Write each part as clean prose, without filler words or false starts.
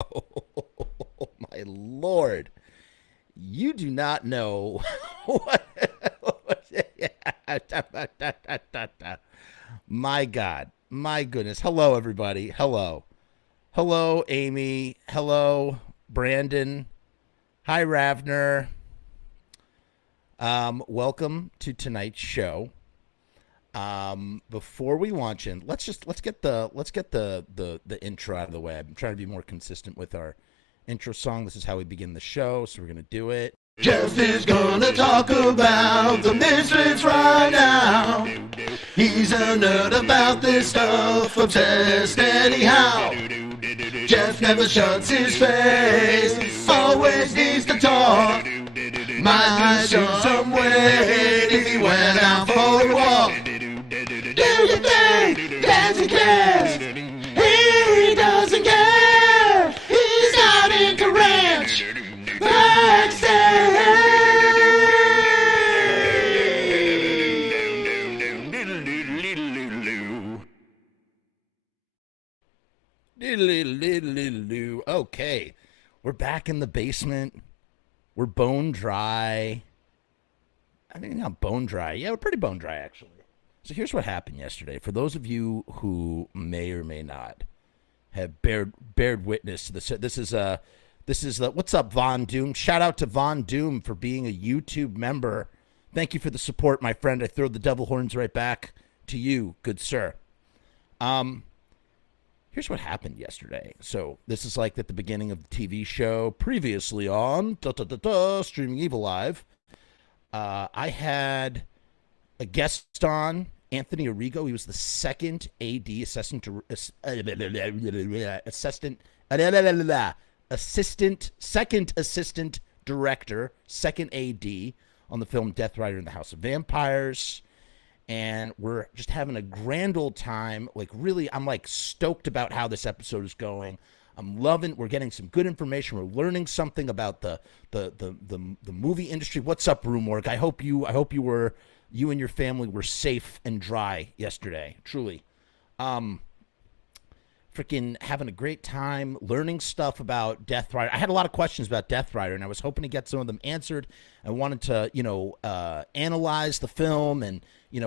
Oh, my Lord. You do not know what. My God. My goodness. Hello, everybody. Hello. Hello, Amy. Hello, Brandon. Hi, Ravner. Welcome to tonight's show. Before we launch in, let's get the intro out of the way. I'm trying to be more consistent with our intro song. This is how we begin the show, so we're gonna do it. Jeff is gonna talk about the misfits right now. He's a nerd about this stuff, obsessed anyhow. Jeff never shuts his face, always needs to talk. Might be some weight if he went out for a walk. Do you think Danzig cares? He doesn't care. He's not into ranch. Okay, we're back in the basement. We're bone dry. I mean, not bone dry. Yeah, we're pretty bone dry, actually. So here's what happened yesterday. For those of you who may or may not have bared witness to this, this is what's up, Von Doom? Shout out to Von Doom for being a YouTube member. Thank you for the support, my friend. I throw the devil horns right back to you, good sir. Here's what happened yesterday. So this is like at the beginning of the TV show, previously on streaming Evilive. I had a guest on, Anthony Arrigo. He was the second AD second assistant director, second AD on the film Death Rider in the House of Vampires. And we're just having a grand old time. Like, really, I'm like stoked about how this episode is going. I'm loving. We're getting some good information. We're learning something about the movie industry. What's up, Roomorg? I hope you and your family were safe and dry yesterday. Truly, freaking having a great time learning stuff about Death Rider. I had a lot of questions about Death Rider, and I was hoping to get some of them answered. I wanted to, analyze the film and,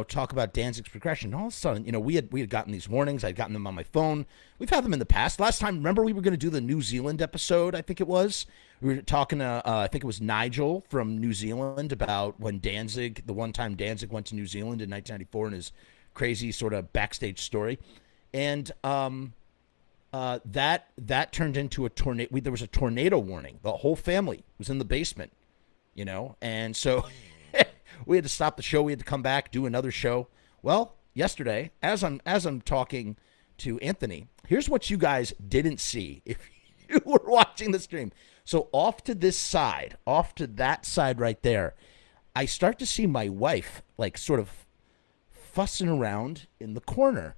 talk about Danzig's progression. And all of a sudden, we had gotten these warnings. I'd gotten them on my phone. We've had them in the past. Last time, remember we were going to do the New Zealand episode, I think it was. We were talking to, I think it was Nigel from New Zealand about when the one time Danzig went to New Zealand in 1994 and his crazy sort of backstage story. And that turned into a tornado. There was a tornado warning. The whole family was in the basement, and so we had to stop the show. We had to come back, do another show. Well, yesterday, as I'm talking to Anthony, here's what you guys didn't see if you were watching the stream. So off to that side right there, I start to see my wife like sort of fussing around in the corner,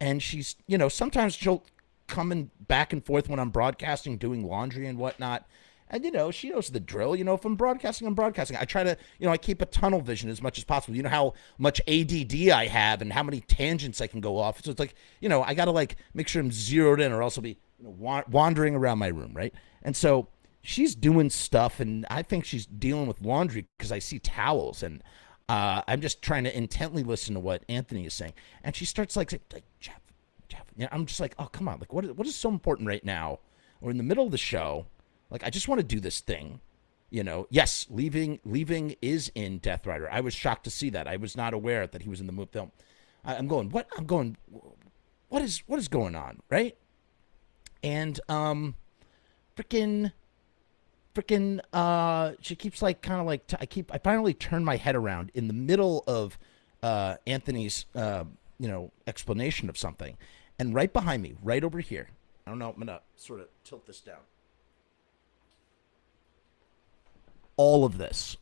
and she's, sometimes she'll coming back and forth when I'm broadcasting, doing laundry and whatnot. And, she knows the drill. If I'm broadcasting, I'm broadcasting. I try to, I keep a tunnel vision as much as possible. You know how much ADD I have and how many tangents I can go off. So it's like, I got to like make sure I'm zeroed in or else I'll be wandering around my room, right? And so she's doing stuff, and I think she's dealing with laundry because I see towels, and I'm just trying to intently listen to what Anthony is saying. And she starts like Jeff. I'm just like, oh, come on. Like, what is so important right now? We're in the middle of the show. Like, I just want to do this thing. Yes, leaving is in Death Rider. I was shocked to see that. I was not aware that he was in the film. I'm going, what is going on, right? And freaking she keeps like kind of like I finally turn my head around in the middle of Anthony's explanation of something. And right behind me, right over here, I don't know, I'm going to sort of tilt this down. All of this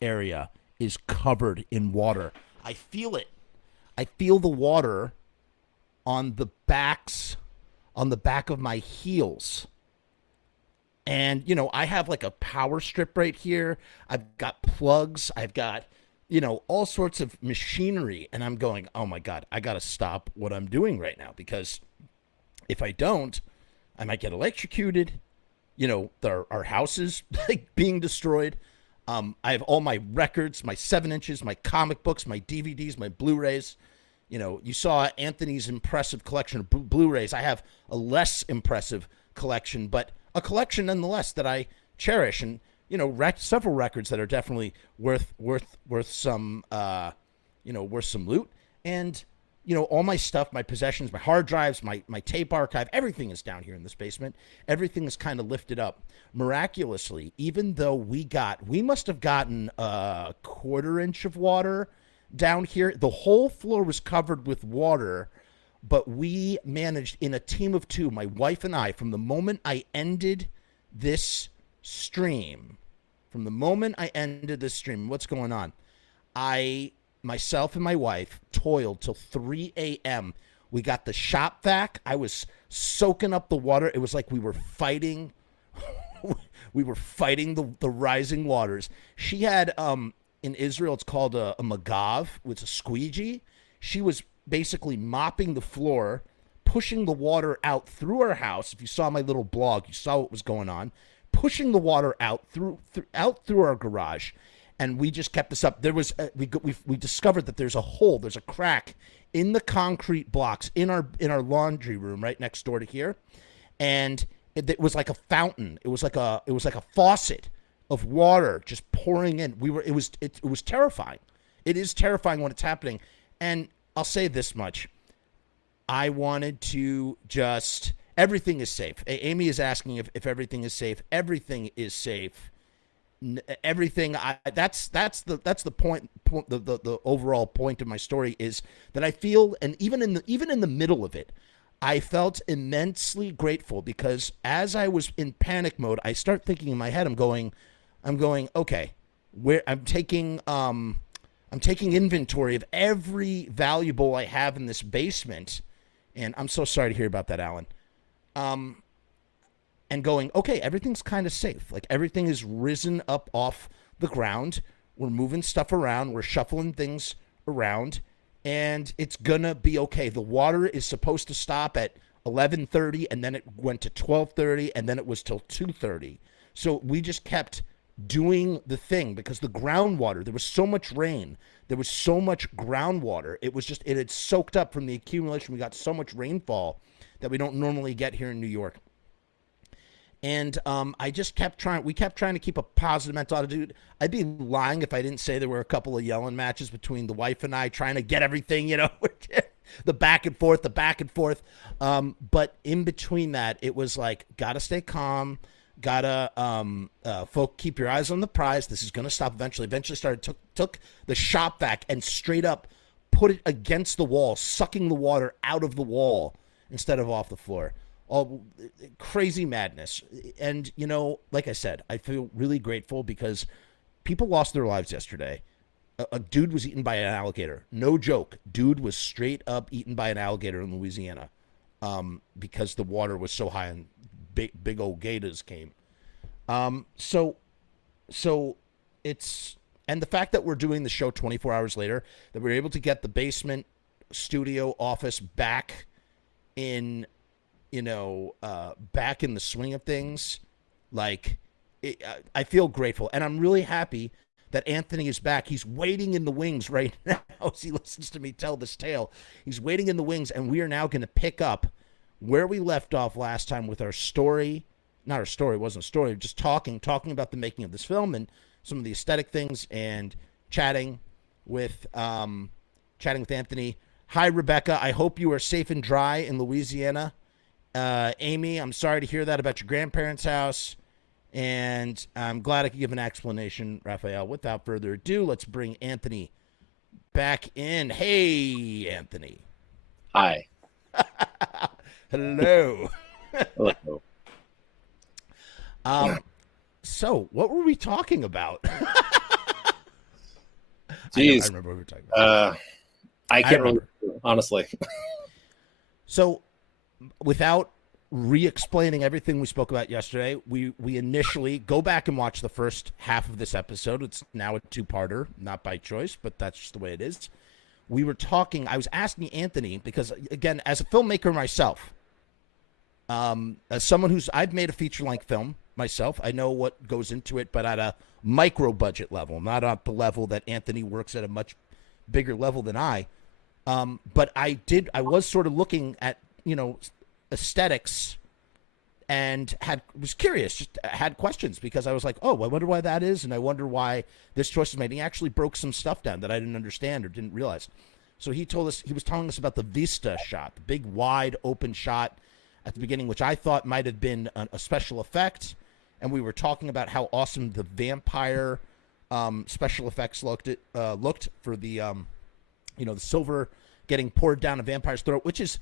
area is covered in water. I feel it. I feel the water on the back of my heels. And, I have like a power strip right here. I've got plugs. I've got, all sorts of machinery. And I'm going, oh my God, I got to stop what I'm doing right now, because if I don't, I might get electrocuted. Our house is like being destroyed. I have all my records, my 7-inches, my comic books, my DVDs, my Blu-rays. You saw Anthony's impressive collection of Blu-rays. I have a less impressive collection, but a collection nonetheless that I cherish, and several records that are definitely worth some worth some loot. And all my stuff, my possessions, my hard drives, my tape archive, everything is down here in this basement. Everything is kind of lifted up miraculously, even though we must have gotten a 1/4 inch of water down here. The whole floor was covered with water, but we managed, in a team of 2, my wife and I, from the moment I ended this stream, what's going on? Myself and my wife toiled till 3 a.m. We got the shop vac. I was soaking up the water. It was like we were fighting. We were fighting the rising waters. She had, in Israel, it's called a magav, it's a squeegee. She was basically mopping the floor, pushing the water out through our house. If you saw my little blog, you saw what was going on. Pushing the water out through our garage. And we just kept this up. There was we discovered that there's a crack in the concrete blocks in our laundry room right next door to here, and it was like a fountain. It was like a faucet of water just pouring in. It was terrifying. It is terrifying when it's happening. And I'll say this much: I wanted to just everything is safe. Amy is asking if everything is safe. Everything is safe. Everything. That's the point. The overall point of my story is that I feel, and even in the middle of it, I felt immensely grateful, because as I was in panic mode, I start thinking in my head, I'm going, okay, I'm taking inventory of every valuable I have in this basement, and I'm so sorry to hear about that, Alan. And going, okay, everything's kind of safe. Like, everything is risen up off the ground. We're moving stuff around. We're shuffling things around, and it's gonna be okay. The water is supposed to stop at 11:30, and then it went to 12:30, and then it was till 2:30. So we just kept doing the thing, because the groundwater, there was so much rain, there was so much groundwater. It had soaked up from the accumulation. We got so much rainfall that we don't normally get here in New York. And we kept trying to keep a positive mental attitude. I'd be lying if I didn't say there were a couple of yelling matches between the wife and I, trying to get everything, the back and forth. But in between that, it was like, gotta stay calm, gotta keep your eyes on the prize. This is gonna stop eventually. Took the shop vac and straight up put it against the wall, sucking the water out of the wall instead of off the floor. All crazy madness. And, like I said, I feel really grateful, because people lost their lives yesterday. A dude was eaten by an alligator. No joke. Dude was straight up eaten by an alligator in Louisiana, because the water was so high and big old gators came. So it's, and the fact that we're doing the show 24 hours later, that we're able to get the basement studio office back in, back in the swing of things, I feel grateful, and I'm really happy that Anthony is back. He's waiting in the wings right now as he listens to me tell this tale. He's waiting in the wings, and we are now going to pick up where we left off last time with our story. Not our story, it wasn't a story, just talking about the making of this film and some of the aesthetic things, and chatting with Anthony. Hi, Rebecca. I hope you are safe and dry in Louisiana. Amy, I'm sorry to hear that about your grandparents' house, and I'm glad I could give an explanation, Raphael. Without further ado, let's bring Anthony back in. Hey, Anthony. Hi. Hello. Hello. So what were we talking about? Jeez. I remember what we were talking about. I can't remember, honestly. So, without re-explaining everything we spoke about yesterday, we initially go back and watch the first half of this episode. It's now a two-parter, not by choice, but that's just the way it is. We were talking, I was asking Anthony, because, again, as a filmmaker myself, As someone I've made a feature-length film myself, I know what goes into it, but at a micro-budget level, not at the level that Anthony works at a much bigger level than I. But I was sort of looking at, aesthetics and was curious, just had questions because I was like, oh, I wonder why that is. And I wonder why this choice is made. And he actually broke some stuff down that I didn't understand or didn't realize. So he was telling us about the vista shot, the big wide open shot at the beginning, which I thought might have been a special effect. And we were talking about how awesome the vampire special effects looked for the, the silver getting poured down a vampire's throat, which is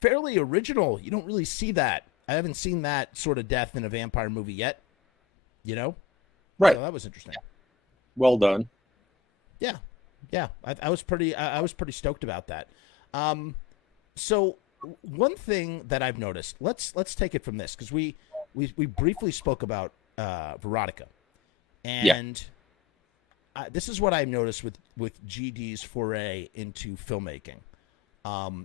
fairly original. You don't really see that. I haven't seen that sort of death in a vampire movie yet. Right. So that was interesting. Well done. Yeah. I was pretty stoked about that. So one thing that I've noticed, let's take it from this, because we briefly spoke about Veronica, and this is what I've noticed with GD's foray into filmmaking.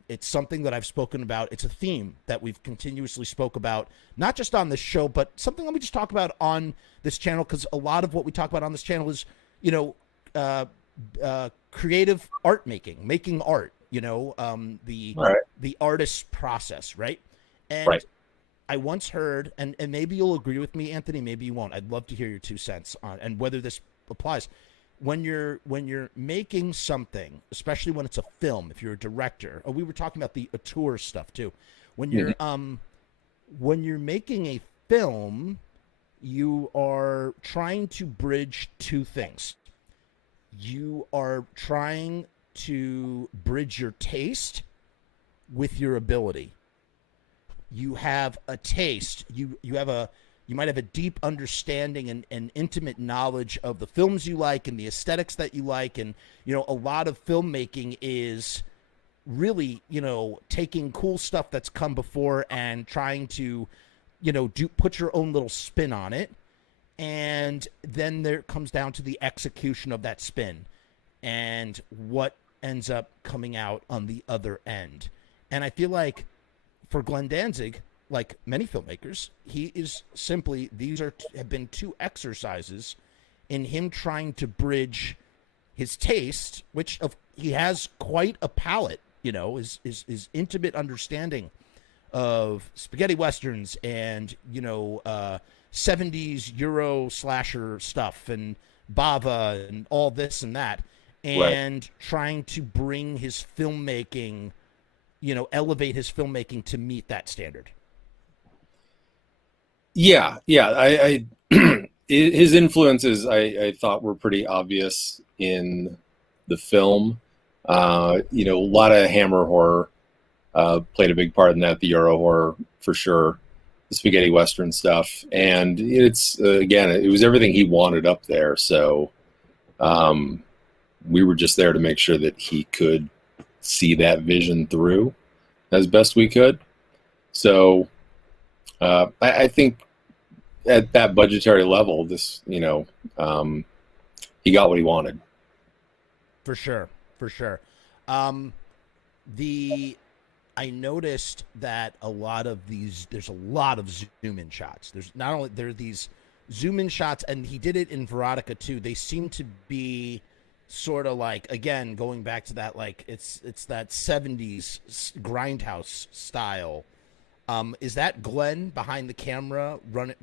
It's something that I've spoken about. It's a theme that we've continuously spoke about, not just on this show, but something that we just talk about on this channel, because a lot of what we talk about on this channel is, creative art making art, the artist's process, right? And right. I once heard, and maybe you'll agree with me, Anthony, maybe you won't. I'd love to hear your 2 cents on and whether this applies. When you're making something, especially when it's a film, if you're a director, we were talking about the auteur stuff too. When you're when you're making a film, you are trying to bridge 2 things. You are trying to bridge your taste with your ability. You have a taste. You might have a deep understanding and intimate knowledge of the films you like and the aesthetics that you like. And, a lot of filmmaking is really, taking cool stuff that's come before and trying to, put your own little spin on it. And then there comes down to the execution of that spin and what ends up coming out on the other end. And I feel like for Glenn Danzig, like many filmmakers, he is simply, have been 2 exercises in him trying to bridge his taste, which he has quite a palate, his intimate understanding of spaghetti westerns and, 70s Euro slasher stuff and Bava and all this and that, and trying to bring his filmmaking, elevate his filmmaking to meet that standard. Yeah. I his influences I thought were pretty obvious in the film. A lot of Hammer horror played a big part in that. The Euro horror for sure. The spaghetti western stuff, and it's again, it was everything he wanted up there. So we were just there to make sure that he could see that vision through as best we could. So I think at that budgetary level, this he got what he wanted. For sure. I noticed that there's a lot of zoom in shots. There are these zoom in shots, and he did it in Veronica too. They seem to be sort of like, again, going back to that, like it's that 70s grindhouse style. Is that Glenn behind the camera,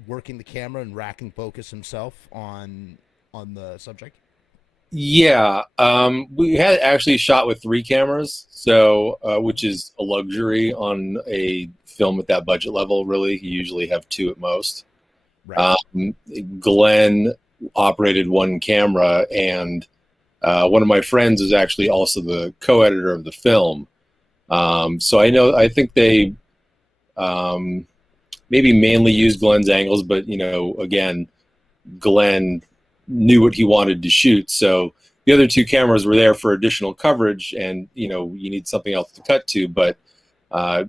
working the camera and racking focus himself on the subject? Yeah, we had actually shot with 3 cameras, so which is a luxury on a film at that budget level. Really, you usually have 2 at most. Right. Glenn operated 1 camera, and one of my friends is actually also the co-editor of the film. So I think they maybe mainly used Glenn's angles, but again, Glenn knew what he wanted to shoot. So the other 2 cameras were there for additional coverage, and you need something else to cut to, but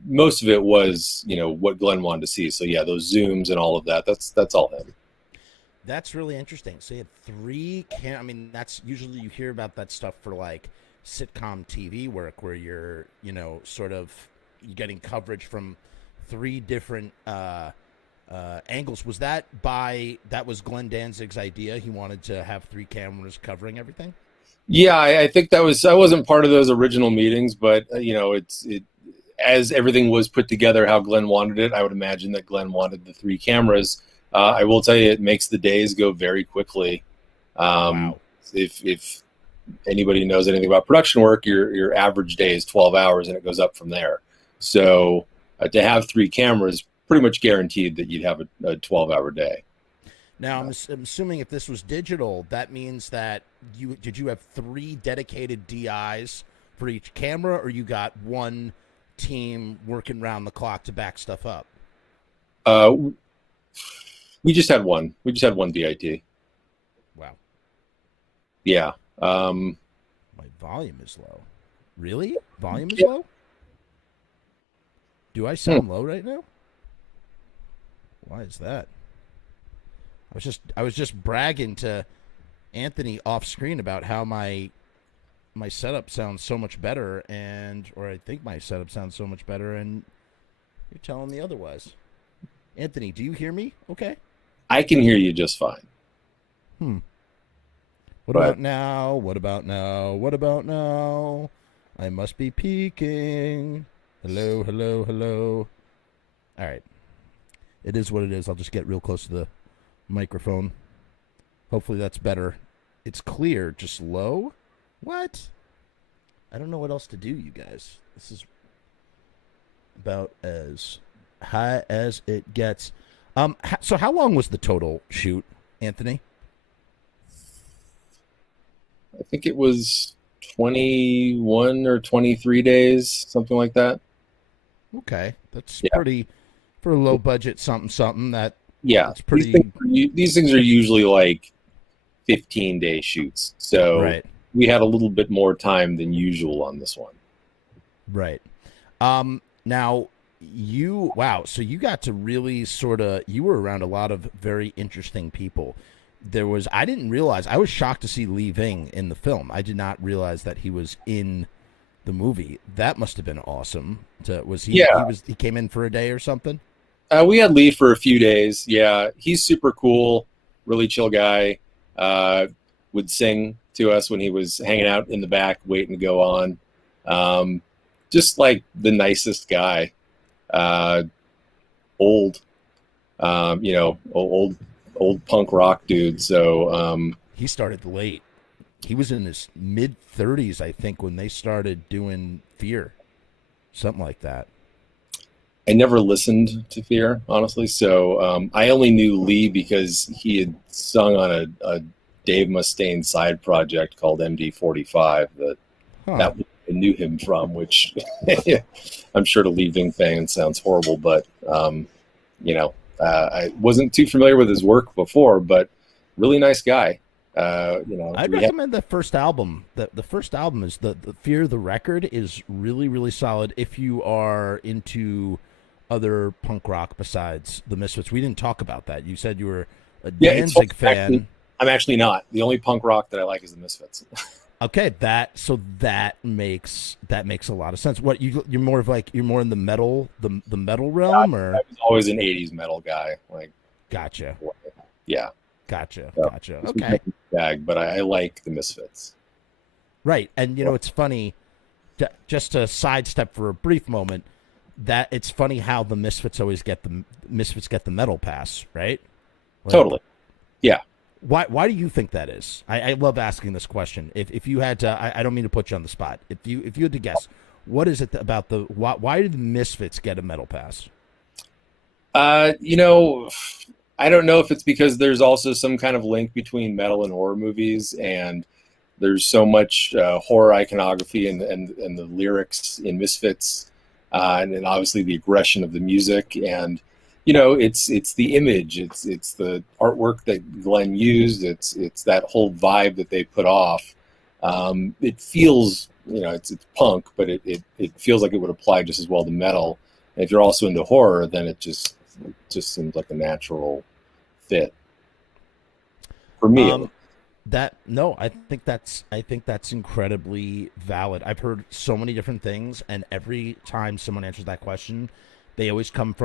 most of it was what Glenn wanted to see. So yeah, those zooms and all of that, that's all him. That's really interesting. So you had 3 that's usually, you hear about that stuff for like sitcom TV work where you're sort of getting coverage from 3 different angles. Was that was Glenn Danzig's idea? He wanted to have 3 cameras covering everything? Yeah, I think I wasn't part of those original meetings, but as everything was put together how Glenn wanted it, I would imagine that Glenn wanted the 3 cameras. I will tell you, it makes the days go very quickly. Wow. If anybody knows anything about production work, your average day is 12 hours, and it goes up from there. So to have 3 cameras, pretty much guaranteed that you'd have a 12-hour day. Now, I'm assuming if this was digital, that means that you have 3 dedicated DIs for each camera, or you got one team working around the clock to back stuff up? We just had one. We just had one DIT. Wow. Yeah. My volume is low. Really? Volume is low? Do I sound low right now? Why is that? I was just bragging to Anthony off screen about how my setup sounds so much better, or I think my setup sounds so much better, and you're telling me otherwise. Anthony, do you hear me? Okay. I can hear you just fine. What about now? What about now? What about now? I must be peaking. Hello, hello, hello. All right. It is what it is. I'll just get real close to the microphone. Hopefully that's better. It's clear, just low? What? I don't know what else to do, you guys. This is about as high as it gets. So how long was the total shoot, Anthony? I think it was 21 or 23 days, something like that. Okay. That's pretty, for a low budget something, that's pretty... These things are usually like 15-day shoots. So right. We had a little bit more time than usual on this one. Right. Now, so you got to really you were around a lot of very interesting people. I didn't realize, I was shocked to see Lee Ving in the film. I did not realize that he was in the movie. That must have been awesome. He came in for a day or something? We had Lee for a few days. Yeah, he's super cool, really chill guy. Would sing to us when he was hanging out in the back waiting to go on. Just like the nicest guy. Old punk rock dude. So he started late. He was in his mid-30s, I think, when they started doing Fear. Something like that. I never listened to Fear, honestly. So I only knew Lee because he had sung on a Dave Mustaine side project called MD45 that I knew him from, which I'm sure to Lee Ving fans sounds horrible, but I wasn't too familiar with his work before, but really nice guy. I'd recommend the first album. The first album is the Fear the record is really, really solid if you are into other punk rock besides the Misfits. We didn't talk about that. You said you were a Danzig fan. I'm actually not. The only punk rock that I like is the Misfits. Okay, that makes a lot of sense. What you're more in the metal metal realm, or I was always an '80s metal guy. Like, gotcha. Yeah, gotcha. Okay, but I like the Misfits. Right, and it's funny. Just to sidestep for a brief moment, that it's funny how the Misfits always get the metal pass, right? Totally. Yeah. Why do you think that is? I love asking this question. If you had to, I don't mean to put you on the spot. If you had to guess, what is it about why did the Misfits get a metal pass? I don't know if it's because there's also some kind of link between metal and horror movies, and there's so much horror iconography and the lyrics in Misfits, and then obviously the aggression of the music, and it's the image, it's the artwork that Glenn used, it's that whole vibe that they put off. It feels, it's punk, but it feels like it would apply just as well to metal. And if you're also into horror, then it just seems like a natural fit for me. I think that's incredibly valid. I've heard so many different things, and every time someone answers that question, they always come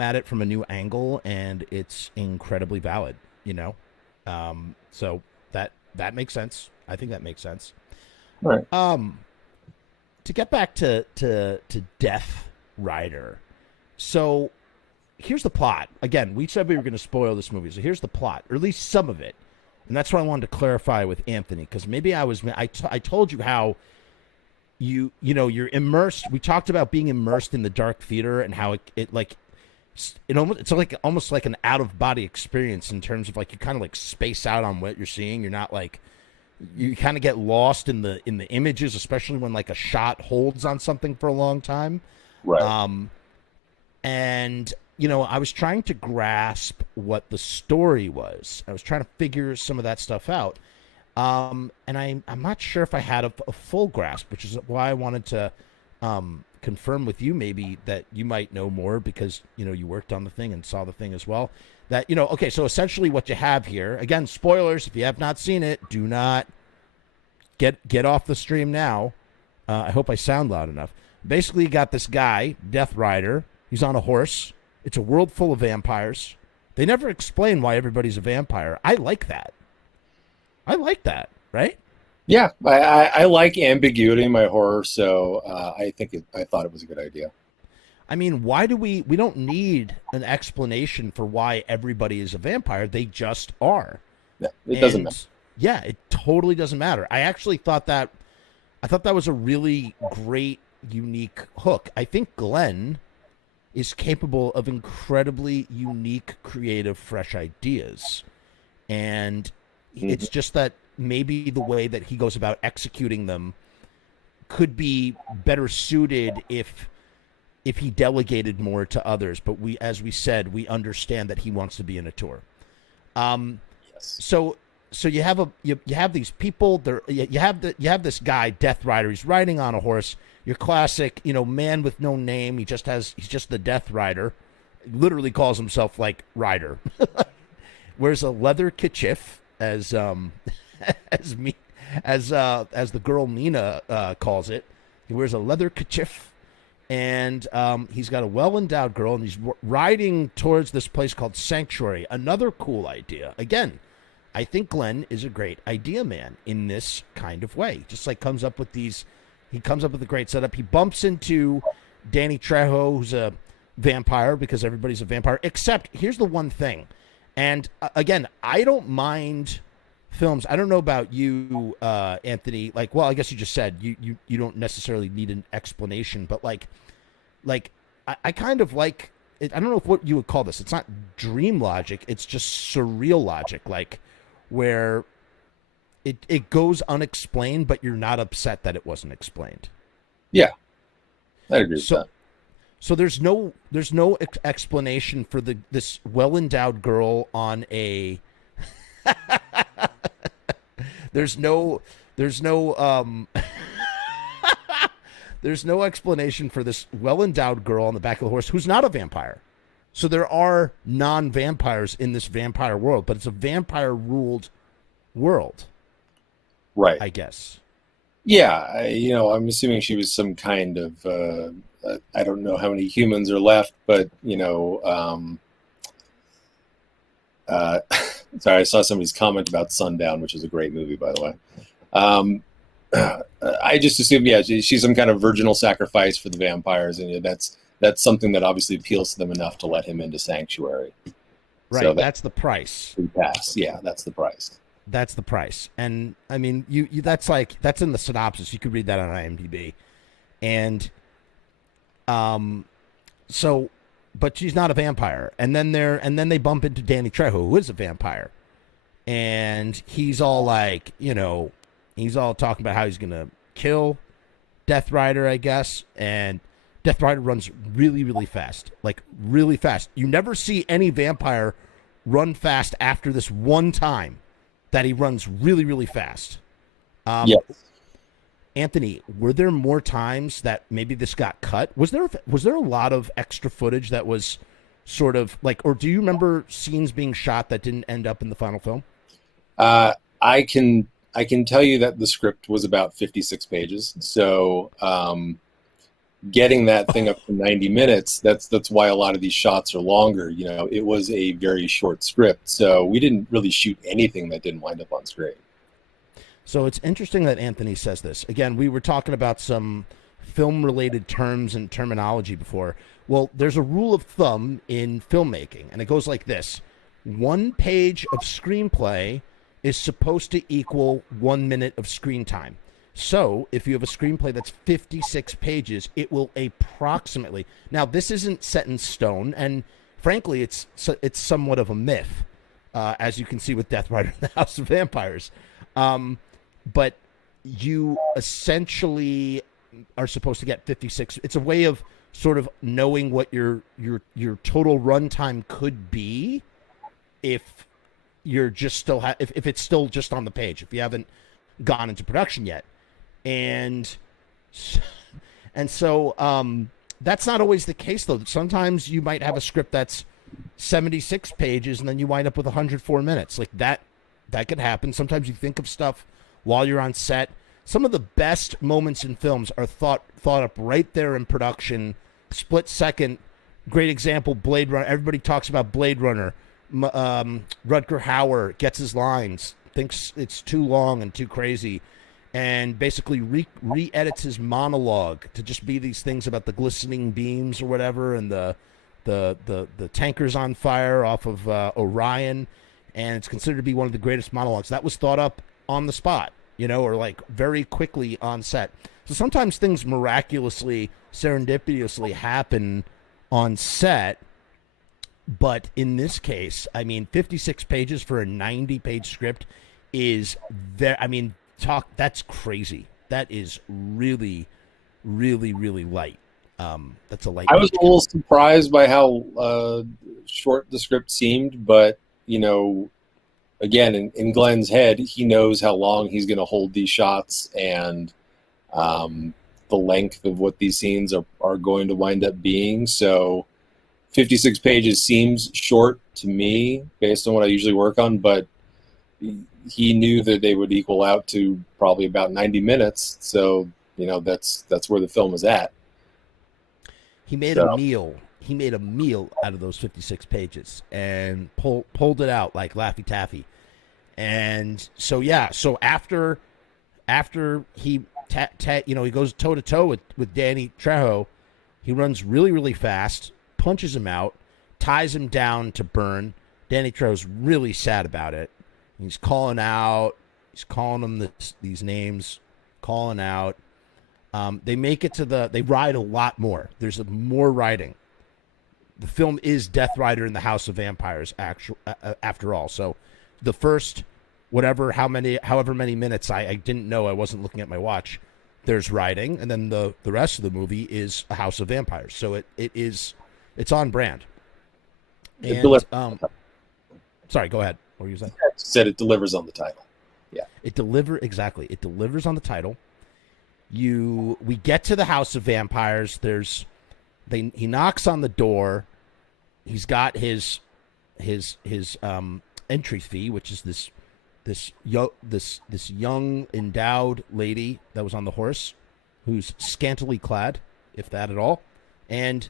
at it from a new angle, and it's incredibly valid, you know. So that makes sense. I think that makes sense. Right. To get back to Death Rider, so here's the plot. Again, we said we were going to spoil this movie, so here's the plot, or at least some of it, and that's what I wanted to clarify with Anthony, because maybe I told you how you're immersed. We talked about being immersed in the dark theater and how it's almost like an out of body experience in terms of like you kind of like space out on what you're seeing. You're not like, you kind of get lost in the images, especially when like a shot holds on something for a long time. Right. And I was trying to grasp what the story was. I was trying to figure some of that stuff out. And I'm not sure if I had a full grasp, which is why I wanted to confirm with you maybe that you might know more, because you worked on the thing and saw the thing as well. That okay, so essentially what you have here, again, spoilers, if you have not seen it, do not get off the stream now. I hope I sound loud enough. Basically, you got this guy, Death Rider. He's on a horse. It's a world full of vampires. They never explain why everybody's a vampire. I like that. Right? Yeah, I like ambiguity in my horror, so I thought it was a good idea. I mean, why do we don't need an explanation for why everybody is a vampire. They just are. Yeah, it doesn't matter. Yeah, it totally doesn't matter. I actually thought that was a really great, unique hook. I think Glenn is capable of incredibly unique, creative, fresh ideas. And it's just that maybe the way that he goes about executing them could be better suited if he delegated more to others. But as we said, we understand that he wants to be in a tour. Yes. So you have these people. You have this guy, Death Rider. He's riding on a horse. Your classic, man with no name. He's just the Death Rider. Literally calls himself like Rider. Wears a leather kerchief, as the girl Mina calls it. He wears a leather kerchief, and he's got a well-endowed girl, and he's riding towards this place called Sanctuary. Another cool idea. Again, I think Glenn is a great idea man in this kind of way. Just like he comes up with a great setup. He bumps into Danny Trejo, who's a vampire, because everybody's a vampire. Except, here's the one thing. And again, I don't mind films. I don't know about you, Anthony. Like, well, I guess you just said you don't necessarily need an explanation, but like I kind of like it. I don't know what you would call this. It's not dream logic. It's just surreal logic, like where it goes unexplained, but you're not upset that it wasn't explained. Yeah, I agree with that. So there's no explanation for this well-endowed girl on a there's no explanation for this well-endowed girl on the back of the horse who's not a vampire. So there are non-vampires in this vampire world, but it's a vampire-ruled world. Right. I guess. Yeah, I'm assuming she was some kind of I don't know how many humans are left, but sorry, I saw somebody's comment about Sundown, which is a great movie, by the way. I just assume, yeah, she's some kind of virginal sacrifice for the vampires, and that's something that obviously appeals to them enough to let him into Sanctuary. Right, so that's the price. Pass, yeah, that's the price. That's the price, and I mean, you that's in the synopsis. You could read that on IMDb, and so, but she's not a vampire, and then they bump into Danny Trejo, who is a vampire, and he's all like, he's all talking about how he's gonna kill Death Rider, I guess, and Death Rider runs really, really fast, like really fast. You never see any vampire run fast after this one time that he runs really, really fast. Yes. Anthony, were there more times that maybe this got cut? Was there a lot of extra footage that was sort of like, or do you remember scenes being shot that didn't end up in the final film? I can tell you that the script was about 56 pages. So getting that thing up to 90 minutes, that's why a lot of these shots are longer. You know, it was a very short script, so we didn't really shoot anything that didn't wind up on screen. So it's interesting that Anthony says this. Again, we were talking about some film-related terms and terminology before. Well, there's a rule of thumb in filmmaking, and it goes like this. 1 page of screenplay is supposed to equal 1 minute of screen time. So if you have a screenplay that's 56 pages, it will approximately... Now, this isn't set in stone, and frankly, it's somewhat of a myth, as you can see with Death Rider and the House of Vampires. But you essentially are supposed to get 56. It's a way of sort of knowing what your total runtime could be if you're just still if it's still just on the page, if you haven't gone into production yet. And so that's not always the case, though. Sometimes you might have a script that's 76 pages and then you wind up with 104 minutes. Like that could happen. Sometimes you think of stuff while you're on set. Some of the best moments in films are thought up right there in production, split second. Great example, Blade Runner. Everybody talks about Blade Runner. Rutger Hauer gets his lines, thinks it's too long and too crazy, and basically re-edits his monologue to just be these things about the glistening beams or whatever, and the tankers on fire off of Orion, and it's considered to be one of the greatest monologues. That was thought up on the spot, you know, or like very quickly on set. So sometimes things miraculously, serendipitously happen on set, but in this case, I mean, 56 pages for a 90-page script is very, I mean, that's crazy. That is really, really, really light. That's a light. I was a little surprised by how short the script seemed, but, you know, again, in Glenn's head, he knows how long he's going to hold these shots and the length of what these scenes are going to wind up being. So 56 pages seems short to me based on what I usually work on, but he knew that they would equal out to probably about 90 minutes. So, you know, that's where the film is at. He made a meal. He made a meal out of those 56 pages and pulled it out like Laffy Taffy. And so, yeah, so after he he goes toe to toe with Danny Trejo, he runs really, really fast, punches him out, ties him down to burn. Danny Trejo's really sad about it. He's calling out. He's calling him these names, calling out. They make it to they ride a lot more. There's more riding. The film is Death Rider in the House of Vampires, after all. So the first, however many minutes, I didn't know, I wasn't looking at my watch, there's riding, and then the rest of the movie is a House of Vampires. So it's on brand. And, sorry, go ahead. What were you saying? Said it delivers on the title. Yeah. It delivers on the title. We get to the House of Vampires. He knocks on the door. He's got his entry fee, which is this young endowed lady that was on the horse, who's scantily clad, if that at all, and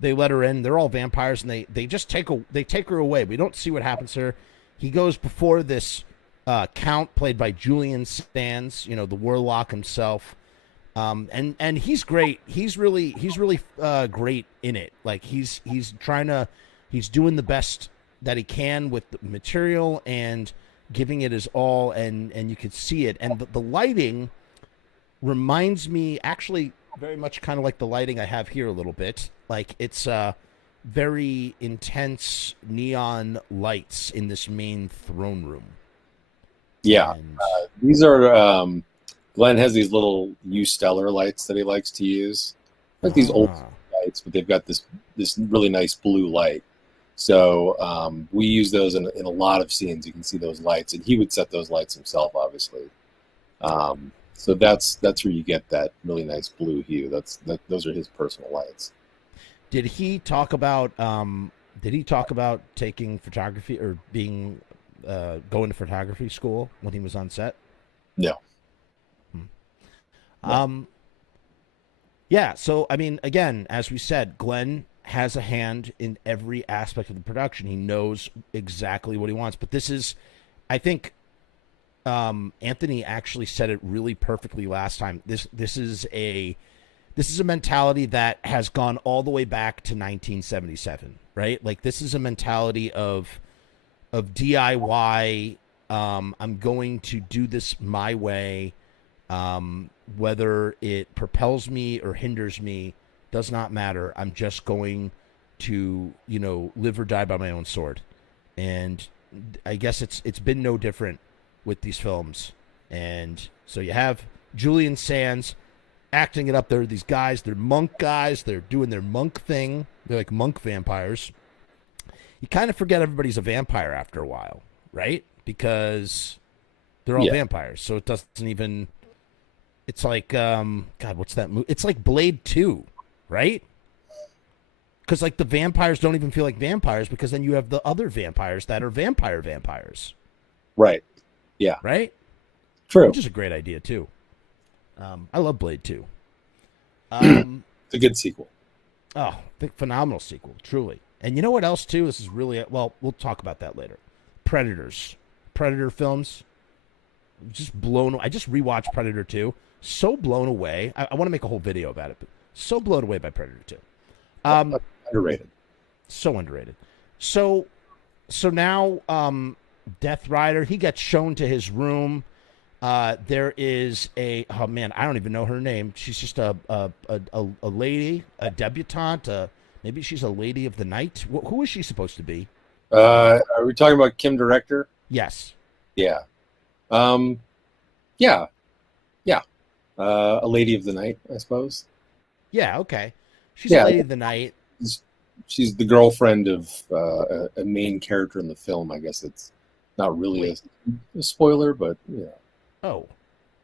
they let her in. They're all vampires, and they just take her away. We don't see what happens to her. He goes before this count played by Julian Sands, the warlock himself. And he's great. He's really great in it. Like he's doing the best that he can with the material and giving it his all, and you could see it. And the lighting reminds me actually very much kind of like the lighting I have here a little bit. Like it's very intense neon lights in this main throne room. Yeah. These are Glenn has these little U-Stellar lights that he likes to use, like these old lights, but they've got this really nice blue light. So we use those in a lot of scenes. You can see those lights, and he would set those lights himself, obviously. So that's where you get that really nice blue hue. Those are his personal lights. Did he talk about taking photography or being going to photography school when he was on set? No. Yeah, so I mean, again, as we said, Glenn has a hand in every aspect of the production. He knows exactly what he wants. But this is, I think, Anthony actually said it really perfectly last time. This is a mentality that has gone all the way back to 1977, right? Like this is a mentality of DIY. I'm going to do this my way. Whether it propels me or hinders me does not matter. I'm just going to, live or die by my own sword. And I guess it's been no different with these films. And so you have Julian Sands acting it up. There are these guys, they're monk guys, they're doing their monk thing. They're like monk vampires. You kind of forget everybody's a vampire after a while, right? Because they're all vampires. So it doesn't even... It's like, God, what's that movie? It's like Blade 2, right? Because, like, the vampires don't even feel like vampires because then you have the other vampires that are vampires. Right. Yeah. Right? True. Which is a great idea, too. I love Blade 2. It's a good sequel. Oh, phenomenal sequel, truly. And you know what else, too? This is really, well, we'll talk about that later. Predator films. I just rewatched Predator 2. So blown away. I want to make a whole video about it, but so blown away by Predator 2. Underrated. So underrated. So now Death Rider, he gets shown to his room. There is I don't even know her name. She's just a lady, a debutante. Maybe she's a lady of the night. Who is she supposed to be? Are we talking about Kim Director? Yes. Yeah. Yeah. A lady of the night, I suppose. Yeah, okay. She's a lady of the night. She's the girlfriend of a main character in the film. I guess it's not really a spoiler, but yeah. Oh,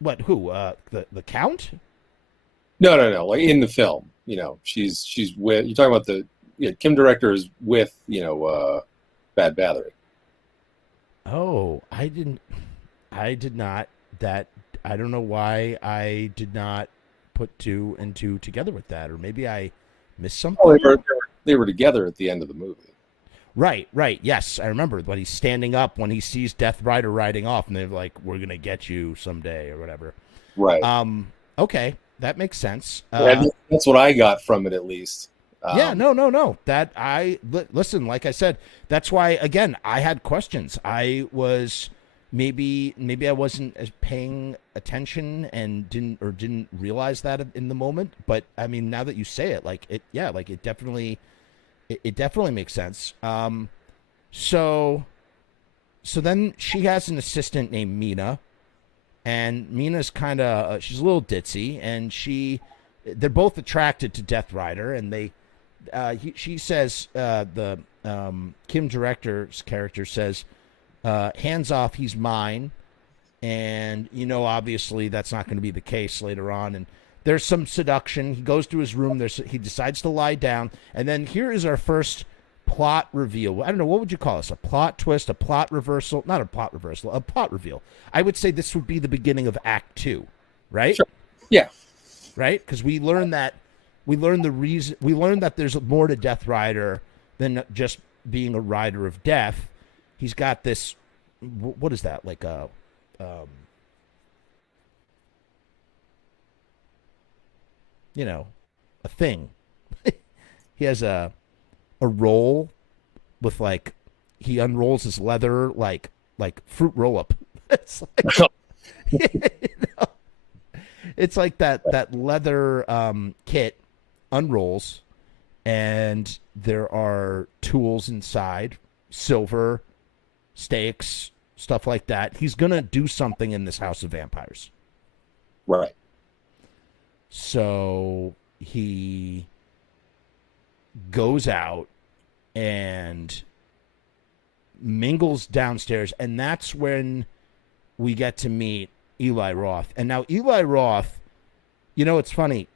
what? Who? The Count? No. Like in the film, she's with. You're talking about Kim Director is with Bad Battery. Oh, I did not. I don't know why I did not put two and two together with that, or maybe I missed something. Oh, they were together at the end of the movie. Right. Yes, I remember when he's standing up when he sees Death Rider riding off, and they're like, "We're gonna get you someday," or whatever. Right. Okay, that makes sense. That's what I got from it, at least. Yeah. No. Listen. Like I said, that's why. Again, I had questions. I was. Maybe I wasn't as paying attention and didn't realize that in the moment. But I mean, now that you say it, it definitely makes sense. So then she has an assistant named Mina, and Mina's kind of she's a little ditzy, and they're both attracted to Death Rider, and she says the Kim Director's character says. Hands off, he's mine. And, obviously that's not going to be the case later on. And there's some seduction. He goes to his room. He decides to lie down. And then here is our first plot reveal. I don't know, what would you call this? A plot twist, a plot reversal? Not a plot reversal, a plot reveal. I would say this would be the beginning of Act 2, right? Sure. Yeah. Right? Because we learn that there's more to Death Rider than just being a rider of death. He's got this, what is that? Like a thing. He has a roll with he unrolls his leather like fruit roll up. It's like, it's like that leather kit unrolls, and there are tools inside, silver, stakes, stuff like that. He's gonna do something in this house of vampires. Right. So he goes out and mingles downstairs, and that's when we get to meet Eli Roth. And now Eli Roth, it's funny.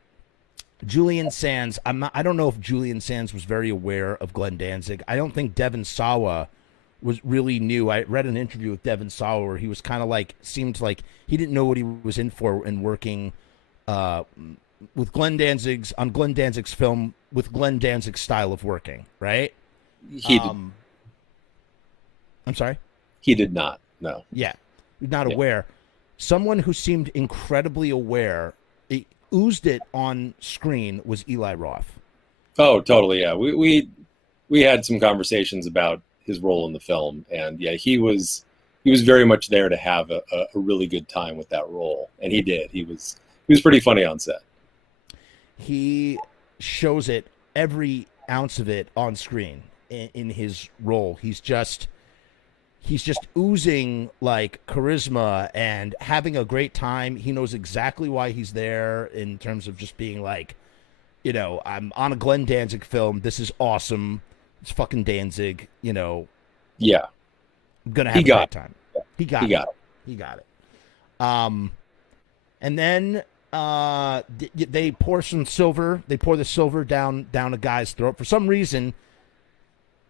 Julian Sands, I don't know if Julian Sands was very aware of Glenn Danzig. I don't think Devon Sawa was really new. I read an interview with Devon Sawa where he was kind of seemed like he didn't know what he was in for in working with Glenn Danzig's film with Glenn Danzig's style of working, right? I'm sorry? He did not. No. Yeah. Not aware. Someone who seemed incredibly aware, it oozed it on screen, was Eli Roth. Oh, totally. Yeah. We had some conversations about his role in the film, and yeah, he was very much there to have a really good time with that role, and he did. He was pretty funny on set. He shows it, every ounce of it, on screen in his role. He's just oozing like charisma and having a great time. He knows exactly why he's there in terms of just being like, you know, I'm on a Glenn Danzig film. This is awesome. It's fucking Danzig, you know. Yeah. I'm going to have a great time. He got it. And then they pour some silver. They pour the silver down a guy's throat. For some reason,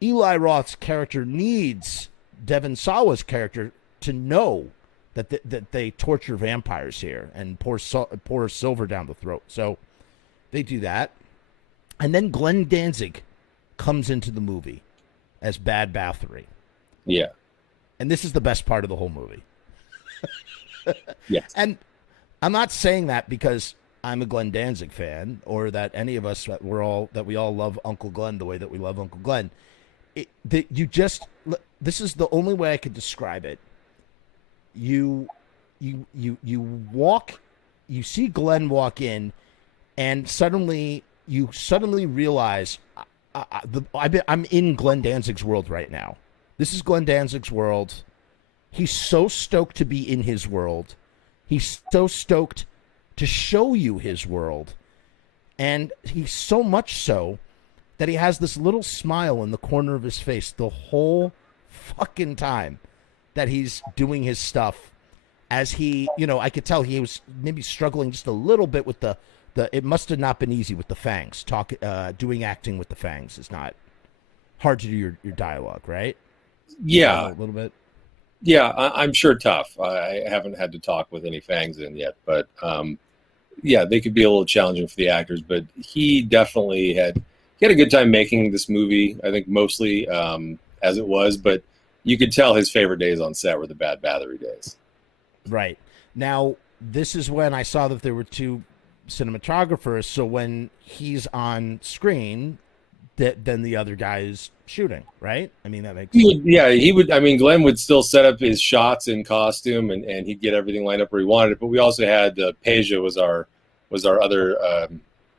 Eli Roth's character needs Devon Sawa's character to know that they torture vampires here and pour silver down the throat. So they do that. And then Glenn Danzig comes into the movie as Bad Bathory. Yeah. And this is the best part of the whole movie. Yes. And I'm not saying that because I'm a Glenn Danzig fan or that any of us that we all love Uncle Glenn the way that we love Uncle Glenn. This is the only way I could describe it. You see Glenn walk in, and suddenly you realize I'm in Glenn Danzig's world right now. This is Glenn Danzig's world. He's so stoked to be in his world. He's so stoked to show you his world. And he's so much so that he has this little smile in the corner of his face the whole fucking time that he's doing his stuff. As he, you know, I could tell he was maybe struggling just a little bit with the it must have not been easy with the fangs. Doing acting with the fangs is not hard to do your dialogue, right? Yeah. A little bit. Yeah, I'm sure tough. I haven't had to talk with any fangs in yet, but yeah, they could be a little challenging for the actors, but he definitely had a good time making this movie, I think mostly as it was, but you could tell his favorite days on set were the Bad Bathory days. Right. Now, this is when I saw that there were two cinematographers, so when he's on screen, then the other guy is shooting, right? I mean, that makes sense. He would. I mean, Glenn would still set up his shots in costume, and he'd get everything lined up where he wanted it. But we also had Peja was our other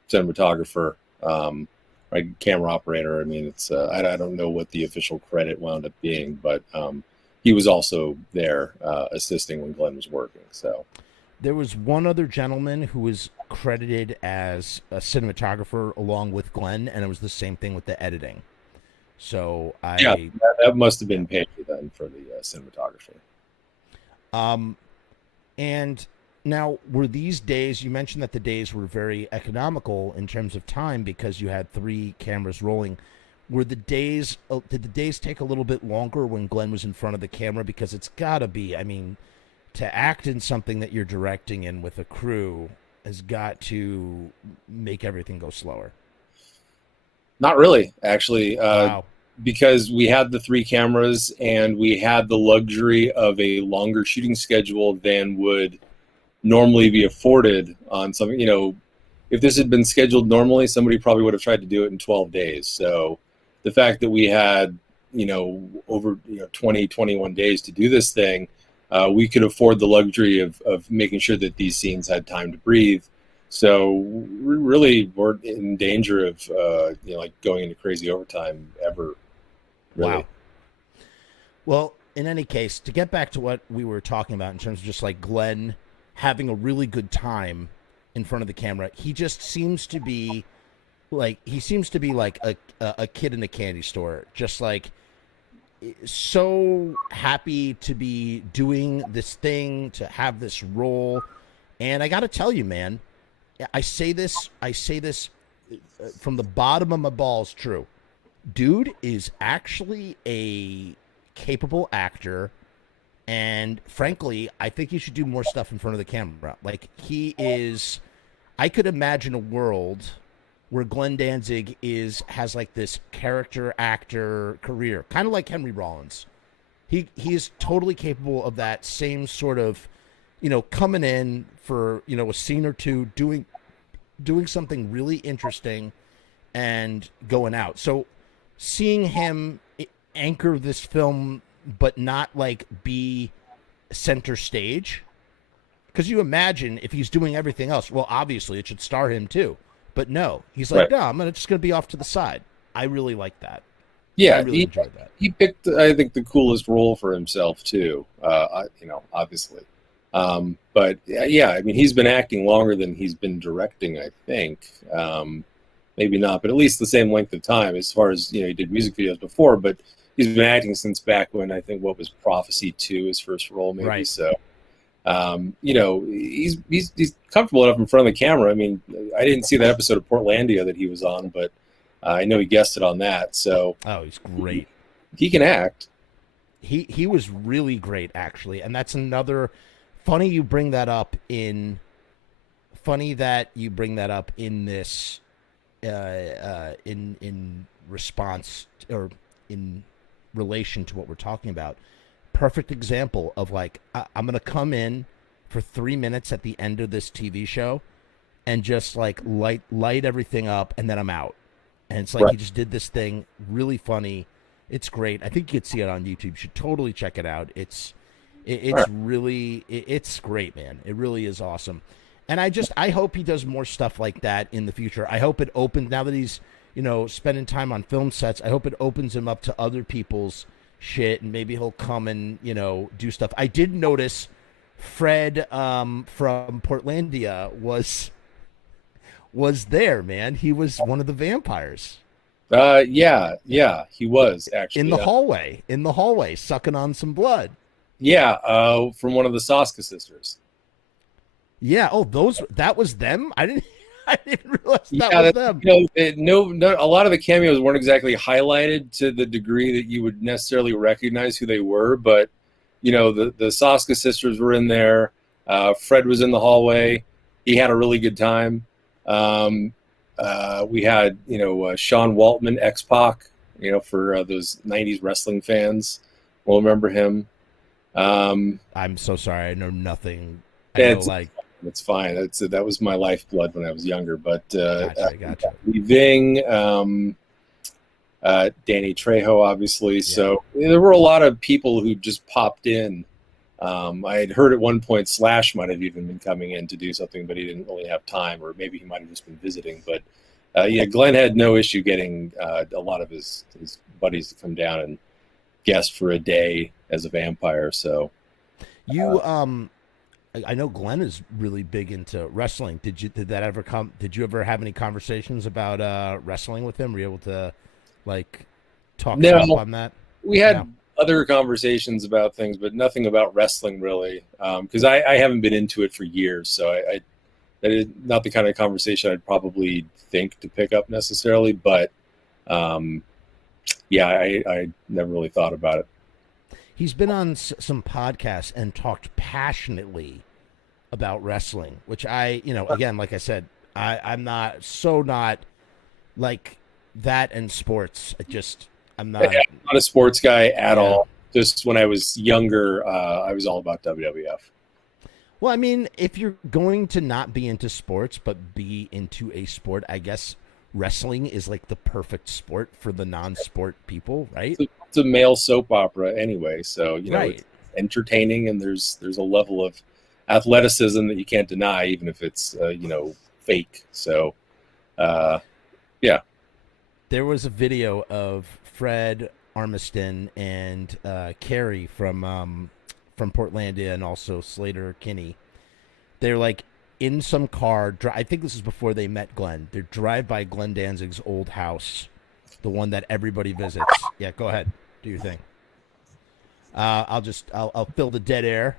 cinematographer, right, camera operator. I mean, it's I don't know what the official credit wound up being, but he was also there assisting when Glenn was working. So there was one other gentleman who was credited as a cinematographer along with Glenn, and it was the same thing with the editing. So that must have been Peja then for the cinematography. And now, were these days, you mentioned that the days were very economical in terms of time because you had 3 cameras rolling. Did the days take a little bit longer when Glenn was in front of the camera? Because it's got to be, I mean, to act in something that you're directing in with a crew has got to make everything go slower. Not really, actually. Wow. Because we had the 3 cameras and we had the luxury of a longer shooting schedule than would normally be afforded on something. You know, if this had been scheduled normally, somebody probably would have tried to do it in 12 days. So the fact that we had, over 20, 21 days to do this thing, we could afford the luxury of making sure that these scenes had time to breathe. So we really weren't in danger of, like going into crazy overtime ever. Really. Wow. Well, in any case, to get back to what we were talking about in terms of just like Glenn having a really good time in front of the camera, he just seems to be like a kid in a candy store, just like so happy to be doing this thing, to have this role. And I got to tell you, man, I say this from the bottom of my balls, true. Dude is actually a capable actor, and frankly, I think he should do more stuff in front of the camera. Like, he is, I could imagine a world where Glenn Danzig has like this character actor career, kind of like Henry Rollins. He is totally capable of that same sort of, coming in for, a scene or two, doing something really interesting and going out. So seeing him anchor this film but not like be center stage, because you imagine if he's doing everything else, well, obviously it should star him too, but no, he's like, Right. no, I'm just gonna be off to the side. I really like that. Yeah, I really enjoyed that. He picked, I think, the coolest role for himself too. Obviously. But yeah, I mean, he's been acting longer than he's been directing. I think, maybe not, but at least the same length of time. As far as he did music videos before, but he's been acting since back when, I think, what was Prophecy 2, his first role, maybe. Right. So, he's comfortable enough in front of the camera. I mean, I didn't see that episode of Portlandia that he was on, but I know he guested on that. So, oh, he's great. He can act. He was really great, actually, and that's another funny you bring that up in this in response or in relation to what we're talking about. Perfect example of like, I'm gonna come in for 3 minutes at the end of this TV show and just like light everything up, and then I'm out. And it's like, Right. He just did this thing really funny. It's great. I think you could see it on YouTube. You should totally check it out. It's Right. really it's great, man. It really is awesome. And I hope he does more stuff like that in the future. I hope it opens, now that he's, spending time on film sets, I hope it opens him up to other people's shit, and maybe he'll come and, do stuff. I did notice Fred from Portlandia was there, man. He was one of the vampires. Yeah, he was actually In the hallway, sucking on some blood. Yeah, from one of the Soska sisters. Yeah. Oh, that was them? I didn't realize that Yeah, was them. A lot of the cameos weren't exactly highlighted to the degree that you would necessarily recognize who they were, but the Soska sisters were in there. Fred was in the hallway. He had a really good time. We had Sean Waltman, X-Pac, for those 90s wrestling fans will remember him. I'm so sorry. I know nothing. It's fine. That was my lifeblood when I was younger. But Gotcha. Lee Ving, Danny Trejo, obviously. Yeah. So there were a lot of people who just popped in. I had heard at one point Slash might have even been coming in to do something, but he didn't really have time, or maybe he might have just been visiting. But Glenn had no issue getting a lot of his buddies to come down and guest for a day as a vampire. So I know Glenn is really big into wrestling. Did you ever have any conversations about wrestling with him? Were you able to talk up on that? We had other conversations about things, but nothing about wrestling really, because I haven't been into it for years. So that is not the kind of conversation I'd probably think to pick up necessarily. But I never really thought about it. He's been on some podcasts and talked passionately about wrestling, which again, like I said, I'm not like that in sports. I'm not a sports guy at all. Just when I was younger, I was all about WWF. Well, I mean, if you're going to not be into sports but be into a sport, I guess wrestling is like the perfect sport for the non-sport people, right? It's a male soap opera anyway, so right. It's entertaining, and there's a level of athleticism that you can't deny, even if it's fake. So there was a video of Fred Armiston and Carrie from Portlandia, and also Slater Kinney. They're like in some car. I think this is before they met Glenn. They drive by Glenn Danzig's old house, the one that everybody visits. Yeah, go ahead, do your thing. I'll fill the dead air.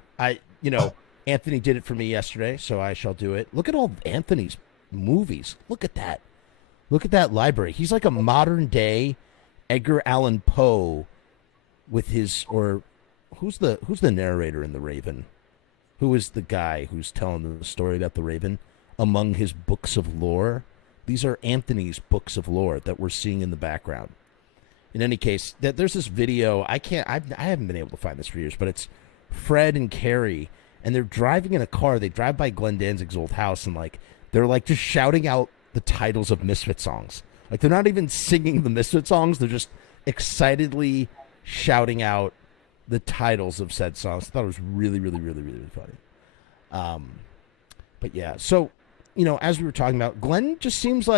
Anthony did it for me yesterday, so I shall do it. Look at all Anthony's movies. Look at that. Look at that library. He's like a modern day Edgar Allan Poe with his, or who's the narrator in The Raven? Who is the guy who's telling the story about the Raven? among his books of lore. These are Anthony's books of lore that we're seeing in the background. In any case, there's this video. I haven't been able to find this for years, but it's Fred and Carrie, and they're driving in a car. They drive by Glenn Danzig's old house, and like they're like just shouting out the titles of Misfit songs. Like they're not even singing the Misfit songs. They're just excitedly shouting out the titles of said songs. I thought it was really, really, really, really funny. But yeah, so, you know, as we were talking about, Glenn just seems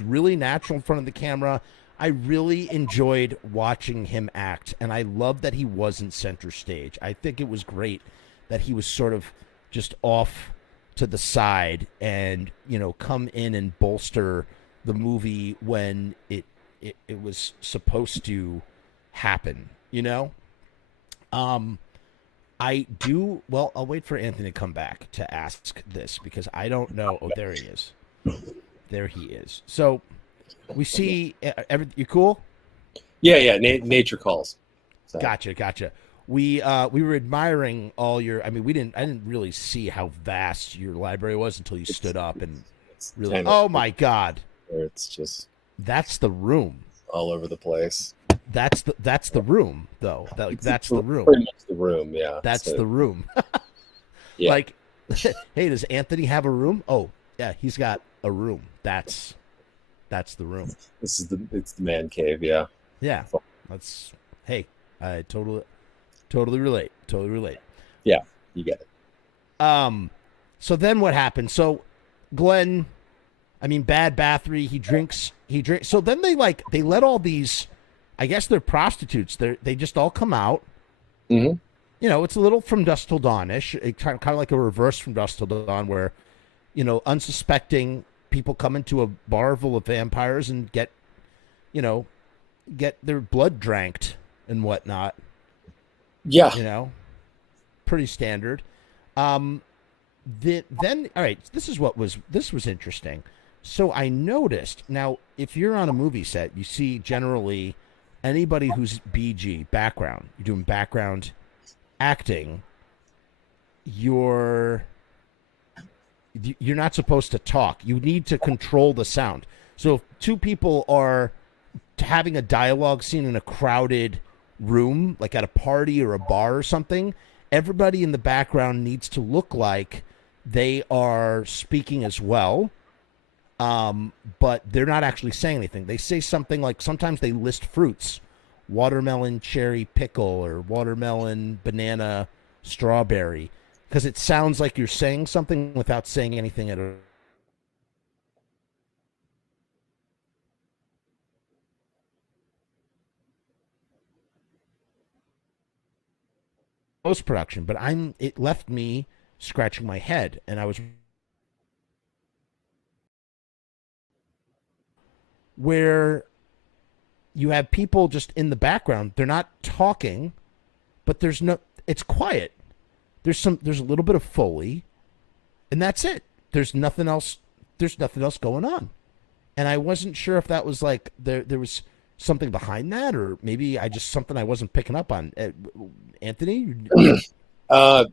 really natural in front of the camera. I really enjoyed watching him act, and I love that he wasn't center stage. I think it was great that he was sort of just off to the side and, you know, come in and bolster the movie when it was supposed to happen, you know? I'll wait for Anthony to come back to ask this because I don't know. Oh, there he is. There he is. So we see you cool? Yeah. Nature calls. So. Gotcha. We were admiring all your. I mean, I didn't really see how vast your library was until you stood up and really. Oh my God! It's just. That's the room. All over the place. That's the room though. That's the room. Pretty much the room, yeah. That's the room. Yeah. Like, hey, does Anthony have a room? Oh, yeah, he's got a room. That's the room. It's the man cave, yeah. Yeah. I totally relate. Yeah, you get it. So then what happened? So Glenn, Bad Bathory, he drinks. So then they let all these, I guess they're prostitutes. They just all come out. Mm-hmm. You know, it's a little From Dusk Till Dawn-ish. It's kind of like a reverse From Dusk Till Dawn where, you know, unsuspecting people come into a bar full of vampires and get their blood dranked and whatnot. Yeah. You know, pretty standard. Then, all right, this was interesting. So I noticed, now, if you're on a movie set, you see generally anybody who's BG, background, you're doing background acting, you're not supposed to talk. You need to control the sound. So if two people are having a dialogue scene in a crowded room, like at a party or a bar or something, everybody in the background needs to look like they are speaking as well. But they're not actually saying anything. They say something like, sometimes they list fruits, watermelon, cherry, pickle, or watermelon, banana, strawberry, because it sounds like you're saying something without saying anything at all. Post-production, but it left me scratching my head, and I was where you have people just in the background. They're not talking, but it's quiet. There's a little bit of Foley, and that's it. There's nothing else going on. And I wasn't sure if that was like there was something behind that, or maybe something I wasn't picking up on. Anthony? I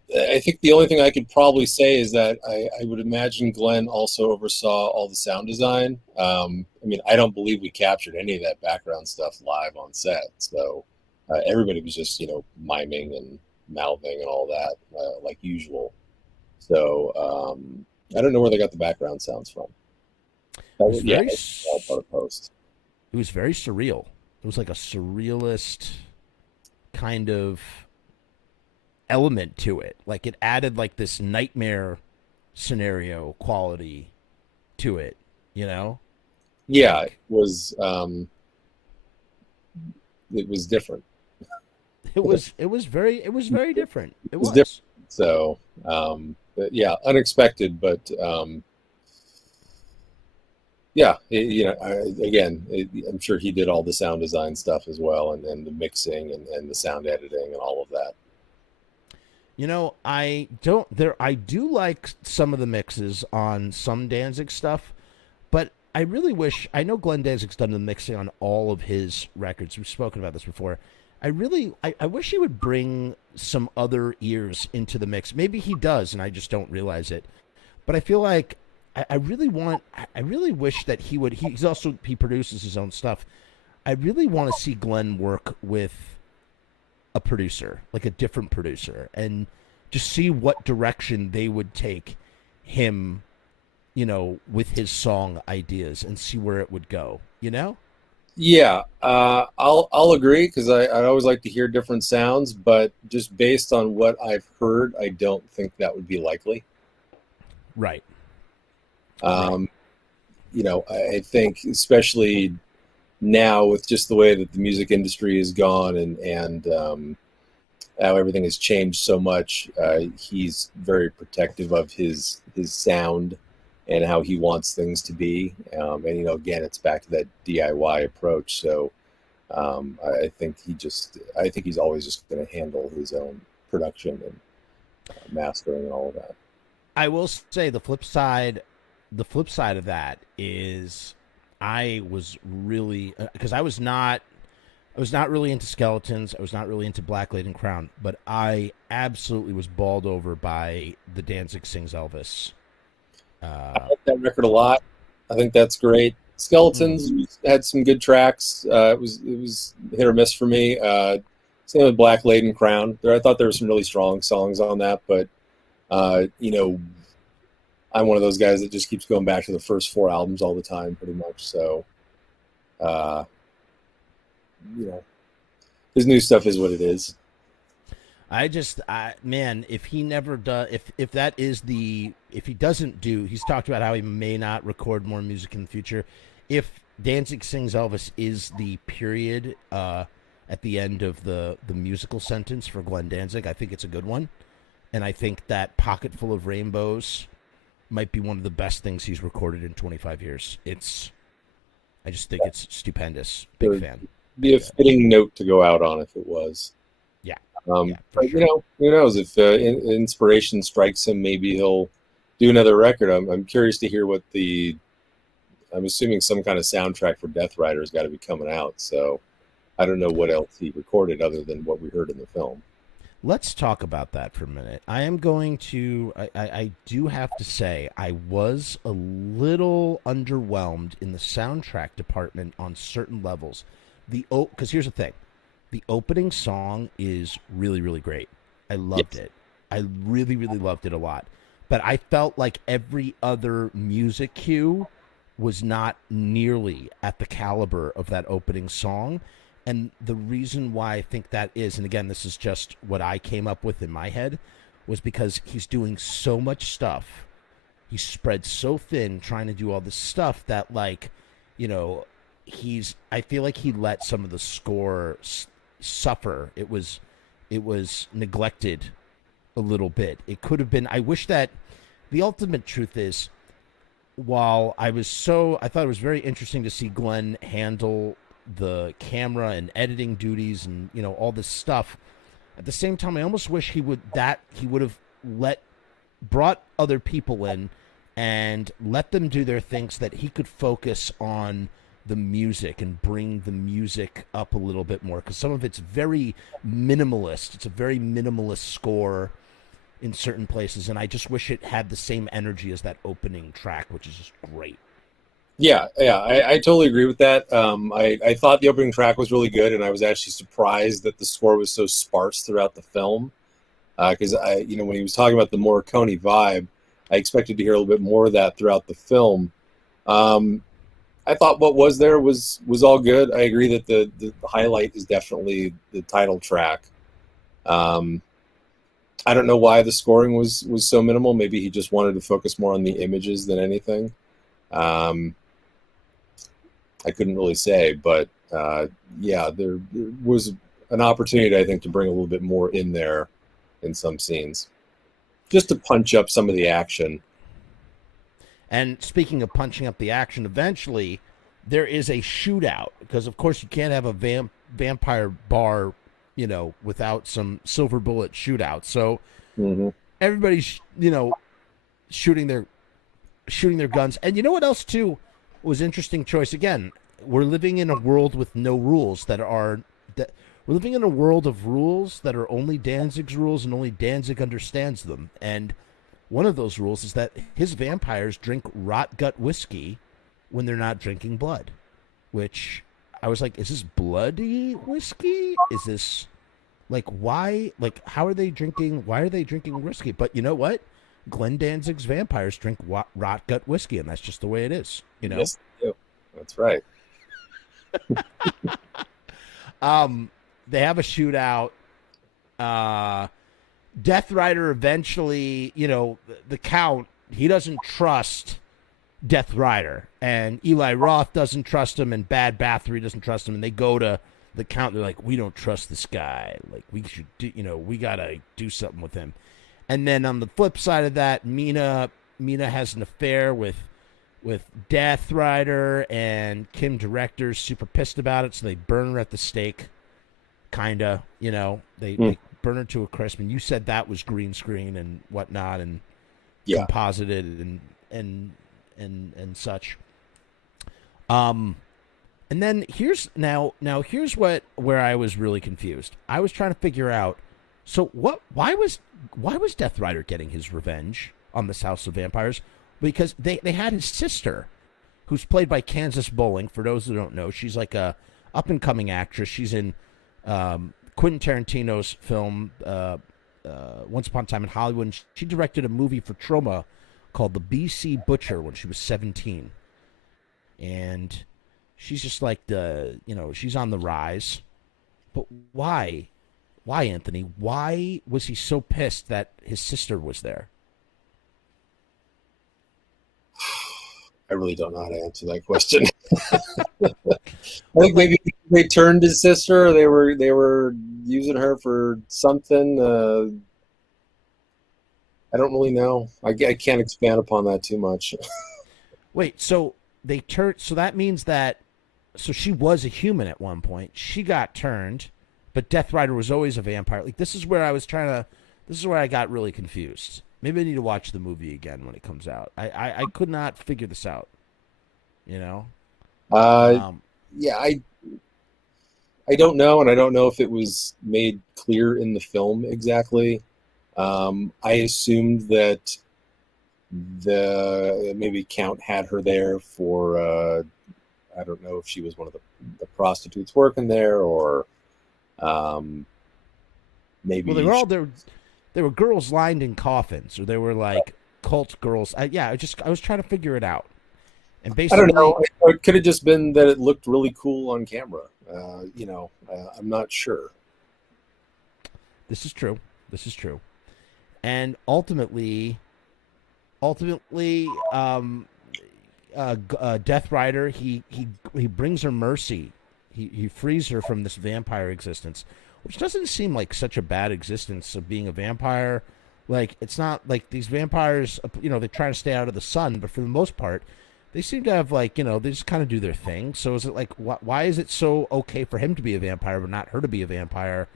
think the only thing I could probably say is that I would imagine Glenn also oversaw all the sound design. I don't believe we captured any of that background stuff live on set. So everybody was just, miming and mouthing and all that, like usual. So I don't know where they got the background sounds from. It's all part of post. It was very surreal. It was like a surrealist kind of element to it. Like it added like this nightmare scenario quality to it, you know? Yeah, it was different. It was very different. It was different. So, yeah, unexpected, but yeah, I'm sure he did all the sound design stuff as well, and the mixing and the sound editing and all of that. You know, I do like some of the mixes on some Danzig stuff, but I really wish, I know Glenn Danzig's done the mixing on all of his records. We've spoken about this before. I wish he would bring some other ears into the mix. Maybe he does, and I just don't realize it. But I feel like I really want. I really wish that he would. He produces his own stuff. I really want to see Glenn work with a producer, like a different producer, and just see what direction they would take him, with his song ideas, and see where it would go. Yeah, I'll agree because I always like to hear different sounds, but just based on what I've heard, I don't think that would be likely. Right. I think especially now with just the way that the music industry has gone and how everything has changed so much, he's very protective of his sound and how he wants things to be. And again, it's back to that DIY approach. So I think he's always just going to handle his own production and mastering and all of that. I will say the flip side of that is I was really, because I was not really into Skeletons. I was not really into Black Laden Crown, but I absolutely was bowled over by the Danzig Sings Elvis. I like that record a lot. I think that's great. Skeletons had some good tracks. It was hit or miss for me. Same with Black Laden Crown. I thought there were some really strong songs on that, but I'm one of those guys that just keeps going back to the first 4 albums all the time, pretty much. So, his new stuff is what it is. If he never does, if he doesn't do, he's talked about how he may not record more music in the future. If Danzig Sings Elvis is the period at the end of the musical sentence for Glenn Danzig, I think it's a good one. And I think that Pocket Full of Rainbows might be one of the best things he's recorded in 25 years. I just think it's stupendous. Big fan. Be a fitting note to go out on if it was. Yeah. But sure. Who knows if inspiration strikes him, maybe he'll do another record. I'm curious to hear I'm assuming some kind of soundtrack for Death Rider has got to be coming out. So I don't know what else he recorded other than what we heard in the film. Let's talk about that for a minute. I do have to say I was a little underwhelmed in the soundtrack department on certain levels. Because here's the thing. The opening song is really, really great. I loved it. I really, really loved it a lot. But I felt like every other music cue was not nearly at the caliber of that opening song. And the reason why I think that is, and again, this is just what I came up with in my head, was because he's doing so much stuff. He's spread so thin trying to do all this stuff that, I feel like he let some of the score suffer. It was neglected a little bit. It could have been, I wish that the ultimate truth is, while I thought it was very interesting to see Glenn handle the camera and editing duties and all this stuff. At the same time, I almost wish he would have brought other people in and let them do their things, that he could focus on the music and bring the music up a little bit more, because some of it's very minimalist. It's a very minimalist score in certain places, and I just wish it had the same energy as that opening track, which is just great. Yeah, I totally agree with that. I thought the opening track was really good, and I was actually surprised that the score was so sparse throughout the film. Because when he was talking about the Morricone vibe, I expected to hear a little bit more of that throughout the film. I thought what was there was all good. I agree that the highlight is definitely the title track. I don't know why the scoring was so minimal. Maybe he just wanted to focus more on the images than anything. I couldn't really say, but there was an opportunity, I think, to bring a little bit more in there in some scenes, just to punch up some of the action. And speaking of punching up the action, eventually there is a shootout, because of course you can't have a vampire bar, without some silver bullet shootout. So everybody's, shooting their guns. And you know what else too was interesting choice? Again, we're living in a world with no rules we're living in a world of rules that are only Danzig's rules, and only Danzig understands them. And one of those rules is that his vampires drink rot gut whiskey when they're not drinking blood, which I was like, is this bloody whiskey? Is this like, why? Like, how are they drinking? Why are they drinking whiskey? But you know what? Glenn Danzig's vampires drink rot gut whiskey, and that's just the way it is. You know? Yes, they do. That's right. They have a shootout. Death Rider eventually, you know, the Count, he doesn't trust Death Rider, and Eli Roth doesn't trust him, and Bad Bathory doesn't trust him, and they go to the Count. They're like, we don't trust this guy. Like, we should do, you know, we gotta do something with him. And then on the flip side of that, Mina has an affair with Death Rider, and Kim Director's super pissed about it, so they burn her at the stake. Kinda, you know, they burn her to a crisp. And you said that was green screen and whatnot, and composited and such. And then here's where I was really confused. I was trying to figure out, so why was Death Rider getting his revenge on this House of Vampires? Because they had his sister, who's played by Kansas Bowling. For those who don't know, she's like a up and coming actress. She's in Quentin Tarantino's film Once Upon a Time in Hollywood. And she directed a movie for Troma called The B.C. Butcher when she was 17. And she's just like she's on the rise. But why? Why, Anthony? Why was he so pissed that his sister was there? I really don't know how to answer that question. I think maybe they turned his sister. Or they were using her for something. I don't really know. I can't expand upon that too much. Wait, so they turned. So that means that. So she was a human at one point. She got turned, but Death Rider was always a vampire. Like, this is where I was trying to. This is where I got really confused. Maybe I need to watch the movie again when it comes out. I could not figure this out. You know? Yeah, I don't know, and I don't know if it was made clear in the film exactly. I assumed that maybe Count had her there for I don't know if she was one of the prostitutes working there, or maybe. Well, they were all there. There were girls lined in coffins, or they were like cult girls. I was trying to figure it out. And basically, I don't know. It could have just been that it looked really cool on camera. I'm not sure. This is true. And ultimately, Death Rider, he brings her mercy. He frees her from this vampire existence, which doesn't seem like such a bad existence of being a vampire. Like, it's not like these vampires, they try to stay out of the sun, but for the most part, they seem to have, like, they just kind of do their thing. So is it like, why is it so okay for him to be a vampire but not her to be a vampire?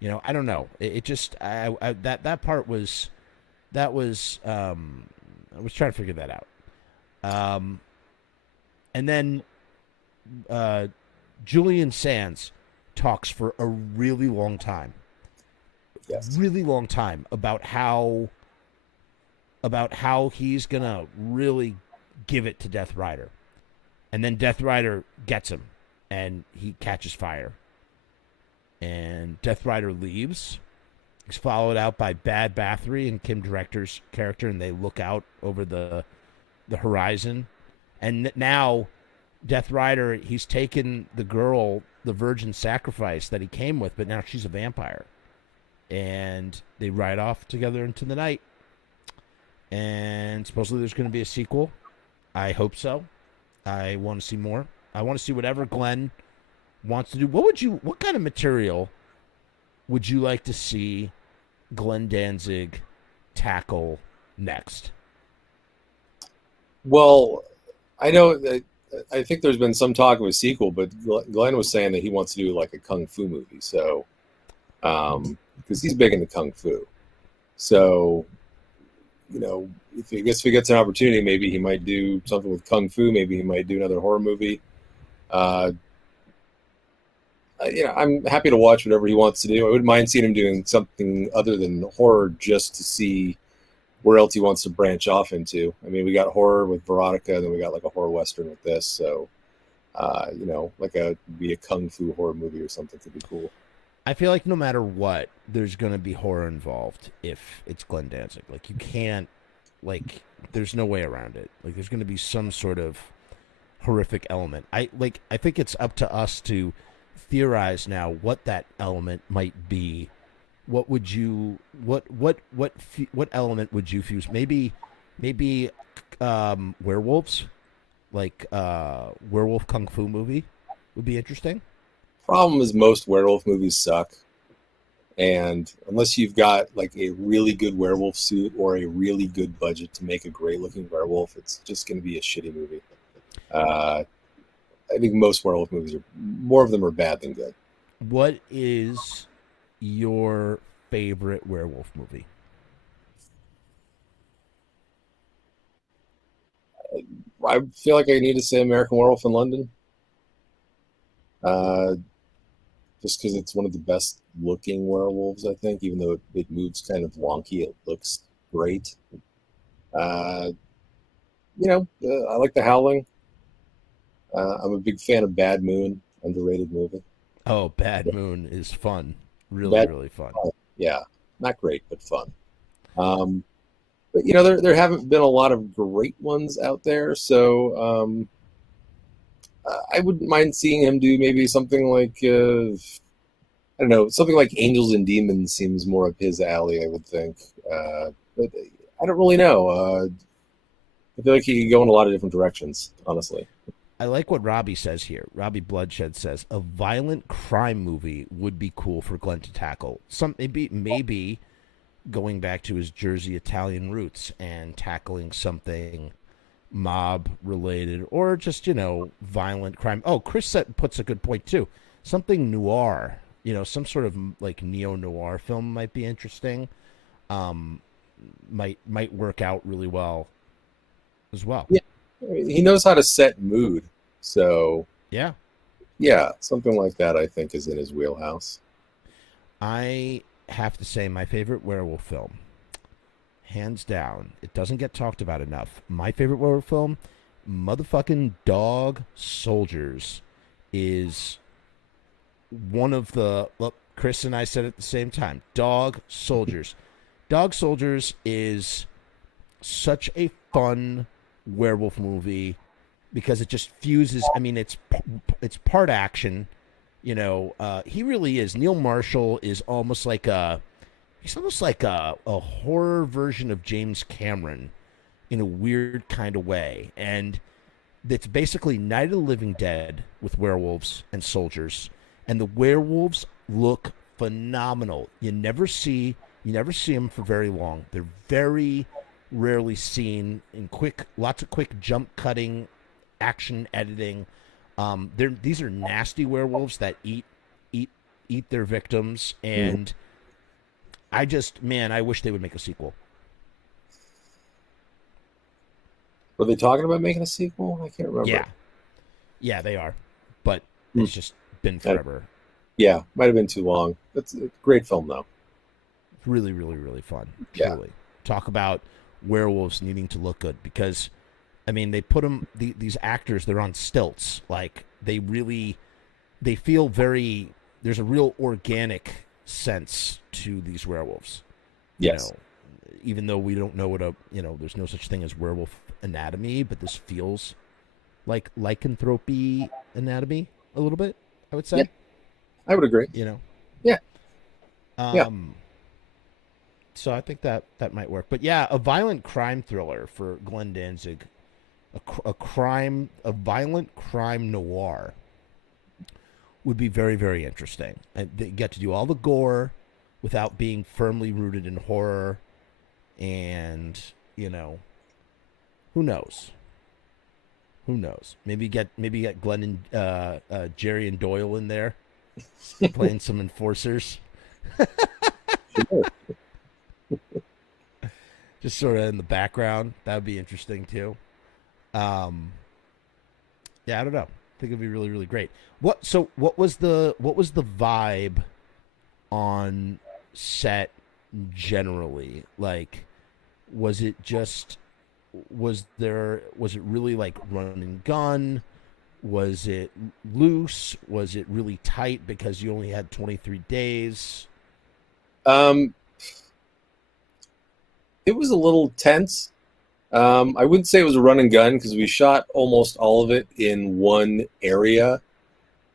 I don't know. It just, that part was, I was trying to figure that out. And then Julian Sands talks for a really long time. Yes. Really long time about how he's gonna really give it to Death Rider. And then Death Rider gets him and he catches fire. And Death Rider leaves. He's followed out by Bad Bathory and Kim Director's character, and they look out over the horizon. And now Death Rider, he's taken the girl, the virgin sacrifice that he came with, but now she's a vampire. And they ride off together into the night. And supposedly there's going to be a sequel. I hope so. I want to see more. I want to see whatever Glenn wants to do. What kind of material would you like to see Glenn Danzig tackle next? Well, I know that I think there's been some talk of a sequel, but Glenn was saying that he wants to do like a kung fu movie. So, because he's big into kung fu, so if he gets an opportunity, maybe he might do something with kung fu. Maybe he might do another horror movie. I'm happy to watch whatever he wants to do. I wouldn't mind seeing him doing something other than horror, just to see where else he wants to branch off into. I mean, we got horror with Veronica, and then we got like a horror western with this. So, like be a kung fu horror movie or something could be cool. I feel like no matter what, there's going to be horror involved if it's Glenn Danzig. Like, you can't, like, there's no way around it. Like, there's going to be some sort of horrific element. I think it's up to us to theorize now what that element might be. What would you, what element would you fuse? Maybe, werewolves, like, werewolf kung fu movie would be interesting. Problem is most werewolf movies suck, and unless you've got like a really good werewolf suit or a really good budget to make a great looking werewolf, it's just going to be a shitty movie. I think most werewolf movies more of them are bad than good. What is your favorite werewolf movie? I feel like I need to say American Werewolf in London. Just because it's one of the best looking werewolves, I think, even though it moves kind of wonky, it looks great. I like The Howling. I'm a big fan of Bad Moon, underrated movie. Oh, Bad Moon is fun. Really fun. Yeah, not great, but fun. But there haven't been a lot of great ones out there, so I wouldn't mind seeing him do maybe something like I don't know, something like Angels and Demons seems more up his alley, I would think. But I don't really know. I feel like he could go in a lot of different directions, honestly. I like what Robbie says here. Robbie Bloodshed says a violent crime movie would be cool for Glenn to tackle. Maybe going back to his Jersey Italian roots and tackling something mob related or just violent crime. Oh, Chris puts a good point too. Something noir, some sort of like neo-noir film might be interesting. Might work out really well as well. Yeah. He knows how to set mood, so yeah, something like that I think is in his wheelhouse. I have to say my favorite werewolf film, hands down, it doesn't get talked about enough. My favorite werewolf film, motherfucking Dog Soldiers, is one of the. Look, Chris and I said it at the same time. Dog Soldiers. Dog Soldiers is such a fun werewolf movie because it just fuses. I mean, it's part action. He really is. Neil Marshall is almost like a horror version of James Cameron in a weird kind of way. And it's basically Night of the Living Dead with werewolves and soldiers. And the werewolves look phenomenal. You never see them for very long. They're very rarely seen in lots of quick jump cutting, action editing. These are nasty werewolves that eat their victims, and I wish they would make a sequel. Were they talking about making a sequel? I can't remember. Yeah, they are, but it's just been forever. Yeah, might have been too long. It's a great film though. It's really, really, really fun. Yeah. Truly. Talk about werewolves needing to look good because, I mean, they put them. These actors, they're on stilts. Like they feel very. There's a real organic sense to these werewolves. Yes. Even though we don't know what there's no such thing as werewolf anatomy, but this feels like lycanthropy anatomy a little bit. I would say. Yeah, I would agree. Yeah. So I think that might work. But yeah, a violent crime thriller for Glenn Danzig, a violent crime noir would be very, very interesting. And they get to do all the gore without being firmly rooted in horror. And, who knows? Maybe get Glenn and Jerry and Doyle in there playing some enforcers. Just sort of in the background. That would be interesting too. I don't know. I think it'd be really, really great. What was the vibe on set generally? Like, Was it just was it really like run and gun? Was it loose? Was it really tight because you only had 23 days? It was a little tense. I wouldn't say it was a run and gun because we shot almost all of it in one area.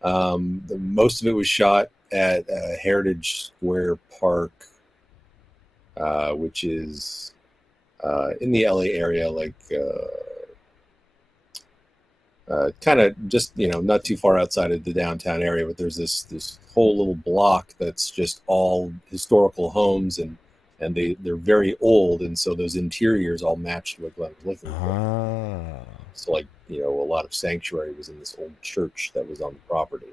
Most of it was shot at Heritage Square Park, which is in the LA area, like kind of just, not too far outside of the downtown area. But there's this whole little block that's just all historical homes, and they're very old, and so those interiors all matched what Glenn was looking for. So, like, a lot of sanctuary was in this old church that was on the property.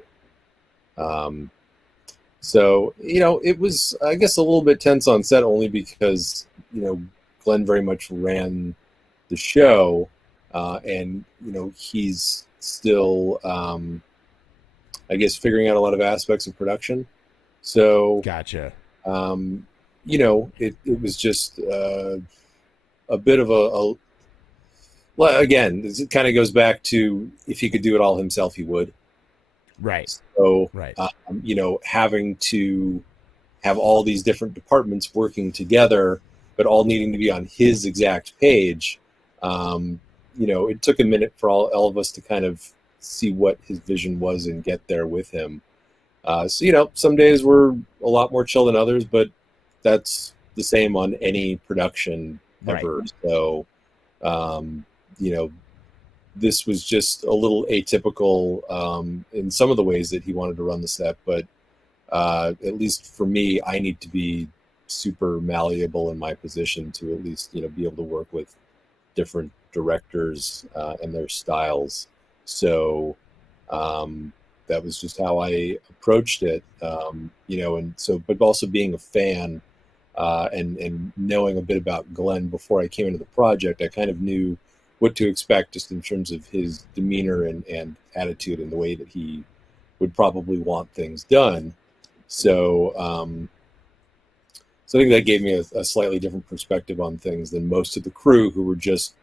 So, it was, I guess, a little bit tense on set only because, Glenn very much ran the show, and, he's still, I guess, figuring out a lot of aspects of production. So, Gotcha. It was just a bit of well, again, it kind of goes back to if he could do it all himself, he would. Right. So, right. Having to have all these different departments working together, but all needing to be on his exact page, it took a minute for all of us to kind of see what his vision was and get there with him. So, some days were a lot more chill than others, but that's the same on any production ever. Right. So, this was just a little atypical in some of the ways that he wanted to run the set, but at least for me, I need to be super malleable in my position to at least, be able to work with different directors and their styles. So that was just how I approached it, and so, but also being a fan and knowing a bit about Glenn before I came into the project, I kind of knew what to expect just in terms of his demeanor and attitude and the way that he would probably want things done. So, so I think that gave me a slightly different perspective on things than most of the crew who were just,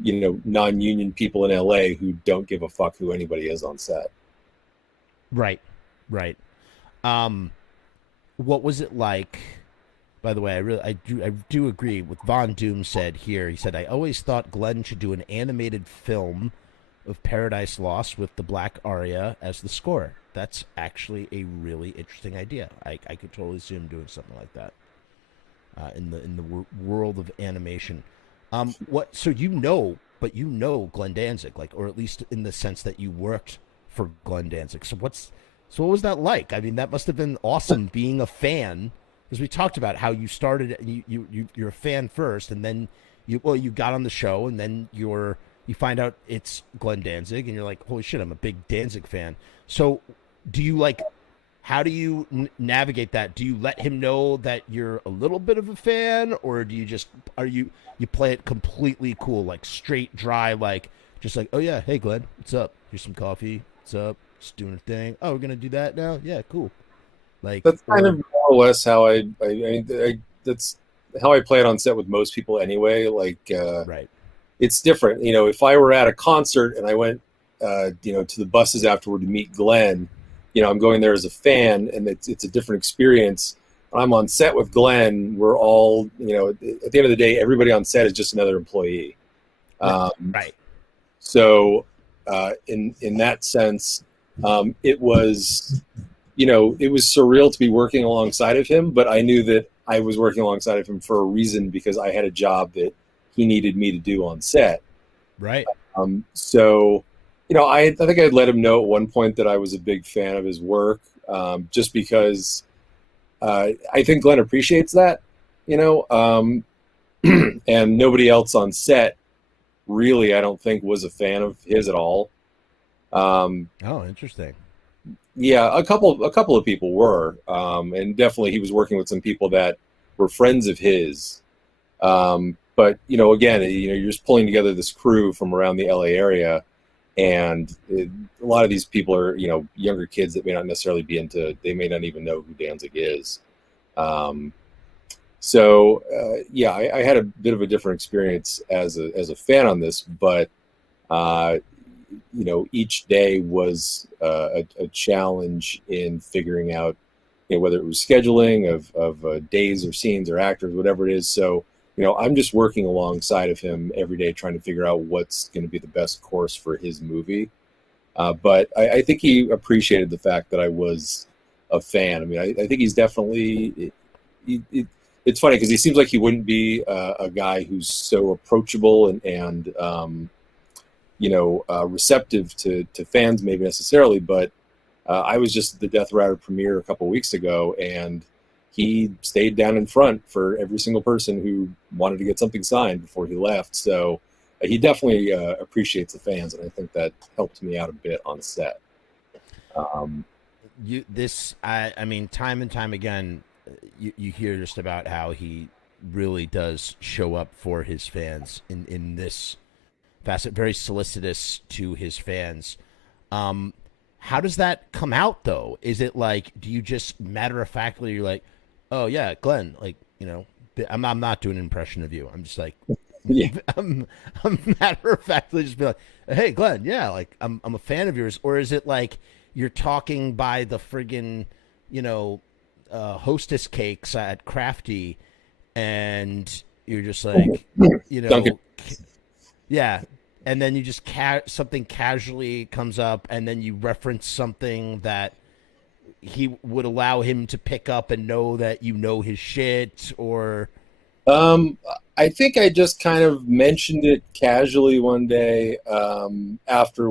non-union people in LA who don't give a fuck who anybody is on set. Right. What was it like? By the way, I do agree with Von Doom said here. He said, I always thought Glenn should do an animated film of Paradise Lost with the Black Aria as the score. That's actually a really interesting idea. I could totally see him doing something like that in the world of animation. So but you know Glenn Danzig, like, or at least in the sense that you worked for Glenn Danzig. So what was that like? I mean, that must have been awesome being a fan. Because we talked about how you started, you're a fan first, and then you got on the show, and then you find out it's Glenn Danzig, and you're like, holy shit, I'm a big Danzig fan. So how do you navigate that? Do you let him know that you're a little bit of a fan, or do you you play it completely cool, like straight dry, like just like, oh yeah, hey Glenn, what's up? Here's some coffee. What's up? Just doing a thing. Oh, we're gonna do that now? Yeah, cool. Like that's kind of more or less how I that's how I play it on set with most people anyway. Like, right. It's different. If I were at a concert and I went, to the buses afterward to meet Glenn, I'm going there as a fan, and it's a different experience. When I'm on set with Glenn, we're all, at the end of the day, everybody on set is just another employee. Right. So, in that sense, it was. It was surreal to be working alongside of him, but I knew that I was working alongside of him for a reason because I had a job that he needed me to do on set. Right. So, I think I'd let him know at one point that I was a big fan of his work, just because I think Glenn appreciates that, and nobody else on set really, I don't think, was a fan of his at all. Oh, interesting. Yeah, a couple of people were, and definitely he was working with some people that were friends of his. But again, you're just pulling together this crew from around the LA area, and a lot of these people are younger kids that may not necessarily be into. They may not even know who Danzig is. So yeah, I had a bit of a different experience as a fan on this, but each day was a challenge in figuring out, whether it was scheduling of days or scenes or actors, whatever it is. So, I'm just working alongside of him every day, trying to figure out what's going to be the best course for his movie. But I think he appreciated the fact that I was a fan. I mean, I think he's definitely. It's funny because he seems like he wouldn't be a guy who's so approachable and receptive to fans, maybe necessarily, but I was just at the Death Rider premiere a couple of weeks ago, and he stayed down in front for every single person who wanted to get something signed before he left. So he definitely appreciates the fans, and I think that helped me out a bit on set. I mean, time and time again, you hear just about how he really does show up for his fans in this facet, very solicitous to his fans. How does that come out, though? Is it like, do you just matter-of-factly, you're like, oh, yeah, Glenn, like, I'm not doing an impression of you. I'm just like, Yeah. I'm matter-of-factly just be like, hey, Glenn, yeah, like, I'm a fan of yours. Or is it like you're talking by the friggin', hostess cakes at Crafty, and you're just like, Duncan. Yeah, and then you just something casually comes up, and then you reference something that he would allow him to pick up and know that his shit, or I think I just kind of mentioned it casually one day after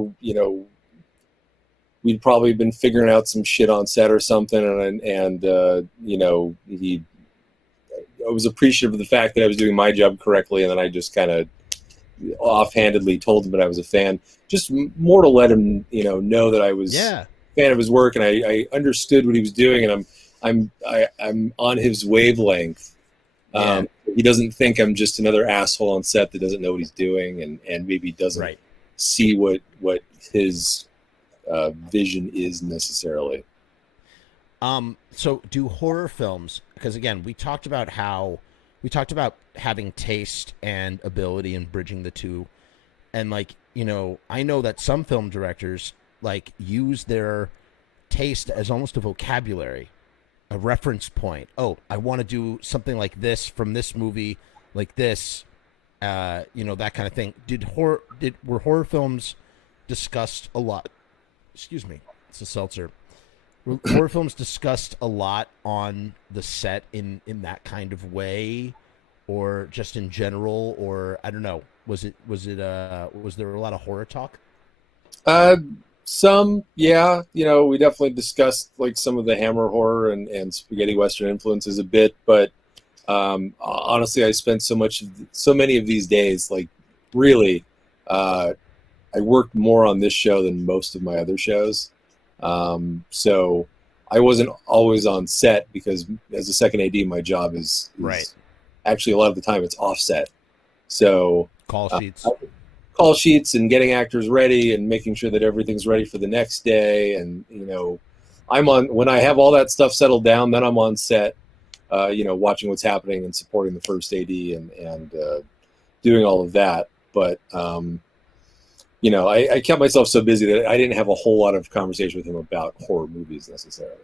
we'd probably been figuring out some shit on set or something, and I was appreciative of the fact that I was doing my job correctly, and then I just kind of offhandedly told him that I was a fan, just more to let him know that I was a fan of his work, and I understood what he was doing, and I'm on his wavelength. He doesn't think I'm just another asshole on set that doesn't know what he's doing, and maybe doesn't see what his vision is necessarily. So do horror films, because again, we talked about having taste and ability and bridging the two. And I know that some film directors use their taste as almost a vocabulary, a reference point. Oh, I want to do something like this from this movie, like this, that kind of thing. Were horror films discussed a lot? Excuse me, it's a seltzer. Were horror films discussed a lot on the set in that kind of way, or just in general, or I don't know. Was there a lot of horror talk? Some, yeah. We definitely discussed some of the Hammer horror and spaghetti western influences a bit, but honestly, I spent so many of these days, really, I worked more on this show than most of my other shows. So I wasn't always on set because as a second AD, my job is actually a lot of the time it's offset. So call sheets and getting actors ready and making sure that everything's ready for the next day. And, when I have all that stuff settled down, then I'm on set, watching what's happening and supporting the first AD and doing all of that. But, I kept myself so busy that I didn't have a whole lot of conversation with him about horror movies necessarily.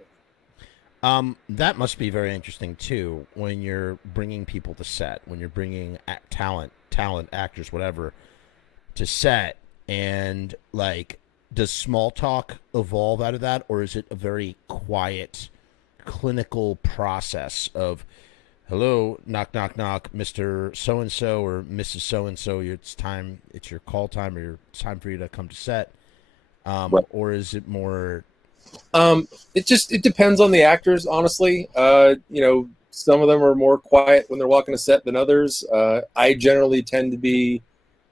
That must be very interesting too, when you're bringing people to set, when you're bringing talent, actors, whatever, to set, and does small talk evolve out of that, or is it a very quiet, clinical process of, hello, knock, knock, knock, Mr. So-and-so or Mrs. So-and-so, it's your call time, or it's time for you to come to set, or is it more... It depends on the actors, honestly. Some of them are more quiet when they're walking a set than others. I generally tend to be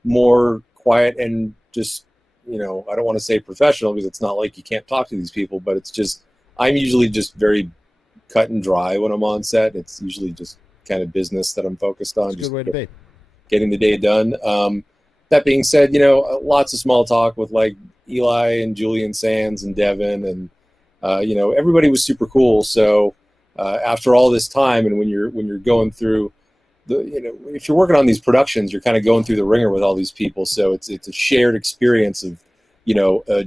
more quiet and just, I don't want to say professional because it's not like you can't talk to these people, but it's just, I'm usually just very cut and dry when I'm on set. It's usually just kind of business that I'm focused on. That's a good way to be. Getting the day done. That being said, lots of small talk with Eli and Julian Sands and Devin, and everybody was super cool. So after all this time, and when you're going through if you're working on these productions, you're kind of going through the ringer with all these people. So it's a shared experience of,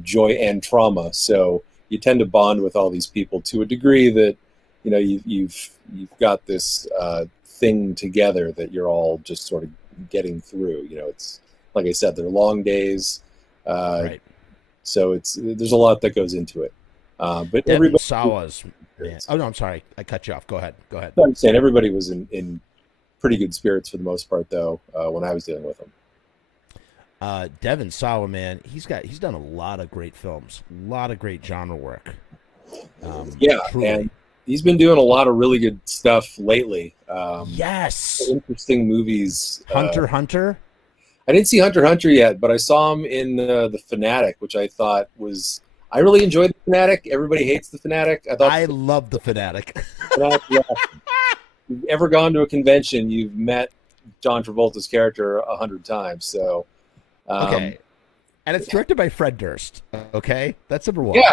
joy and trauma. So you tend to bond with all these people to a degree that, you've got this thing together that you're all just sort of getting through. It's like I said, they're long days. Right. So there's a lot that goes into it. But Devin everybody, Sawa's, man. Oh no, I'm sorry, I cut you off. Go ahead. I'm saying everybody was in pretty good spirits for the most part, though, when I was dealing with them. Devin Sawa, man, he's done a lot of great films, a lot of great genre work. Truly. And he's been doing a lot of really good stuff lately. Yes, interesting movies. Hunter. I didn't see Hunter yet, but I saw him in The Fanatic, which I thought was. I really enjoyed The Fanatic. Everybody hates The Fanatic. I love The Fanatic. If you've ever gone to a convention, you've met John Travolta's character 100 times. So, okay, and it's directed by Fred Durst. Okay, that's number one. Yeah,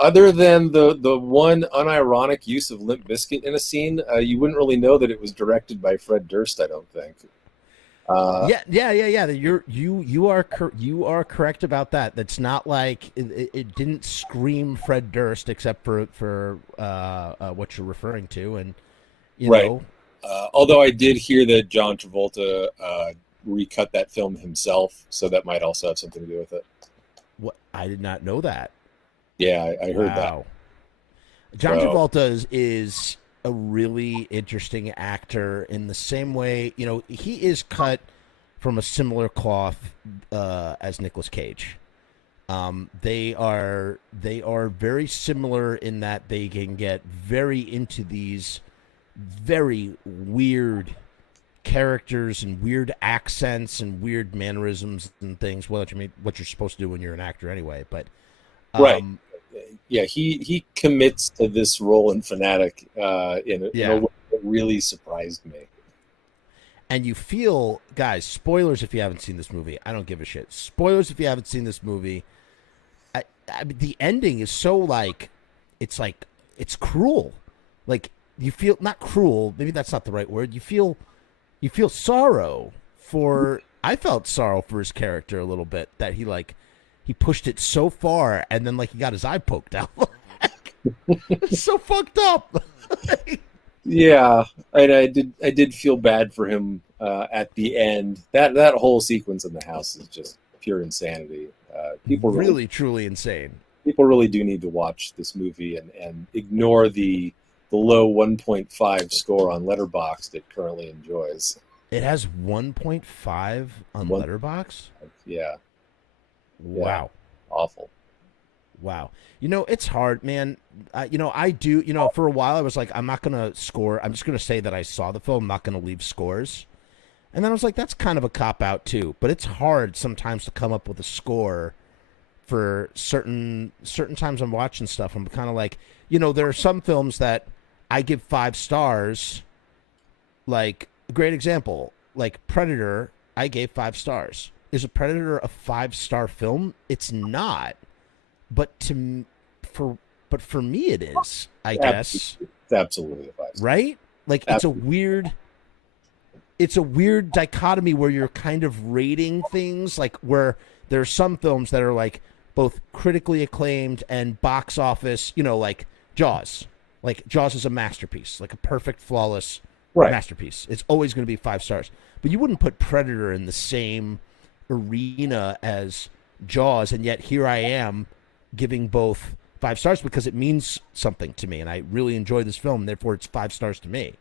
other than the one unironic use of Limp Bizkit in a scene, you wouldn't really know that it was directed by Fred Durst. I don't think. Yeah. You are correct about that. That's not like it didn't scream Fred Durst, except for what you're referring to, and. You know. Although I did hear that John Travolta recut that film himself, so that might also have something to do with it. What? I did not know that. Yeah, I heard that. John Travolta is a really interesting actor in the same way, he is cut from a similar cloth as Nicolas Cage. They are very similar in that they can get very into these very weird characters and weird accents and weird mannerisms and things. Well, what you're supposed to do when you're an actor anyway. But right, yeah, he commits to this role in Fanatic in a way that really surprised me. And you feel, guys, spoilers if you haven't seen this movie. I don't give a shit. Spoilers if you haven't seen this movie. The ending is so it's cruel. Like. You feel not cruel, maybe that's not the right word. You feel sorrow for. I felt sorrow for his character a little bit, that he pushed it so far and then he got his eye poked out. It's so fucked up. Yeah, and I did feel bad for him at the end. That whole sequence in the house is just pure insanity. People really truly insane. People really do need to watch this movie and ignore the low 1.5 score on Letterboxd it currently enjoys. It has 1.5 on Letterboxd? Yeah. Wow. Awful. Wow. It's hard, man. I do, for a while I was like, I'm not going to score. I'm just going to say that I saw the film. I'm not going to leave scores. And then I was like, that's kind of a cop-out too. But it's hard sometimes to come up with a score for certain times I'm watching stuff. I'm kind of like, there are some films that I give 5 stars. Like, a great example, like Predator, I gave 5 stars. Is a Predator a 5-star film? It's not. But for me it is, I guess. It's absolutely a 5-star. Right? Like, absolutely. It's a weird dichotomy where you're kind of rating things, like where there are some films that are both critically acclaimed and box office, like Jaws. Like, Jaws is a masterpiece, like a perfect, flawless masterpiece. It's always going to be 5 stars. But you wouldn't put Predator in the same arena as Jaws, and yet here I am giving both 5 stars because it means something to me, and I really enjoy this film, and therefore it's 5 stars to me.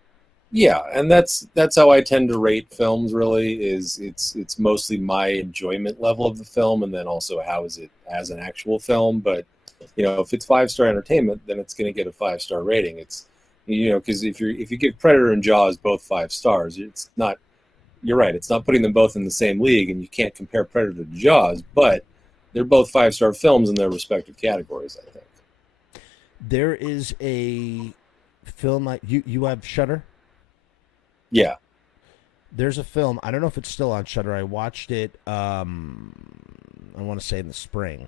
Yeah, and that's how I tend to rate films. Really, is it's mostly my enjoyment level of the film, and then also how is it as an actual film. But if it's 5-star entertainment, then it's going to get a 5-star rating. It's because if you give Predator and Jaws both 5 stars, it's not. You're right. It's not putting them both in the same league, and you can't compare Predator to Jaws. But they're both 5-star films in their respective categories, I think. There is a film you have Shudder. Yeah. There's a film, I don't know if it's still on Shudder. I watched it, I want to say in the spring.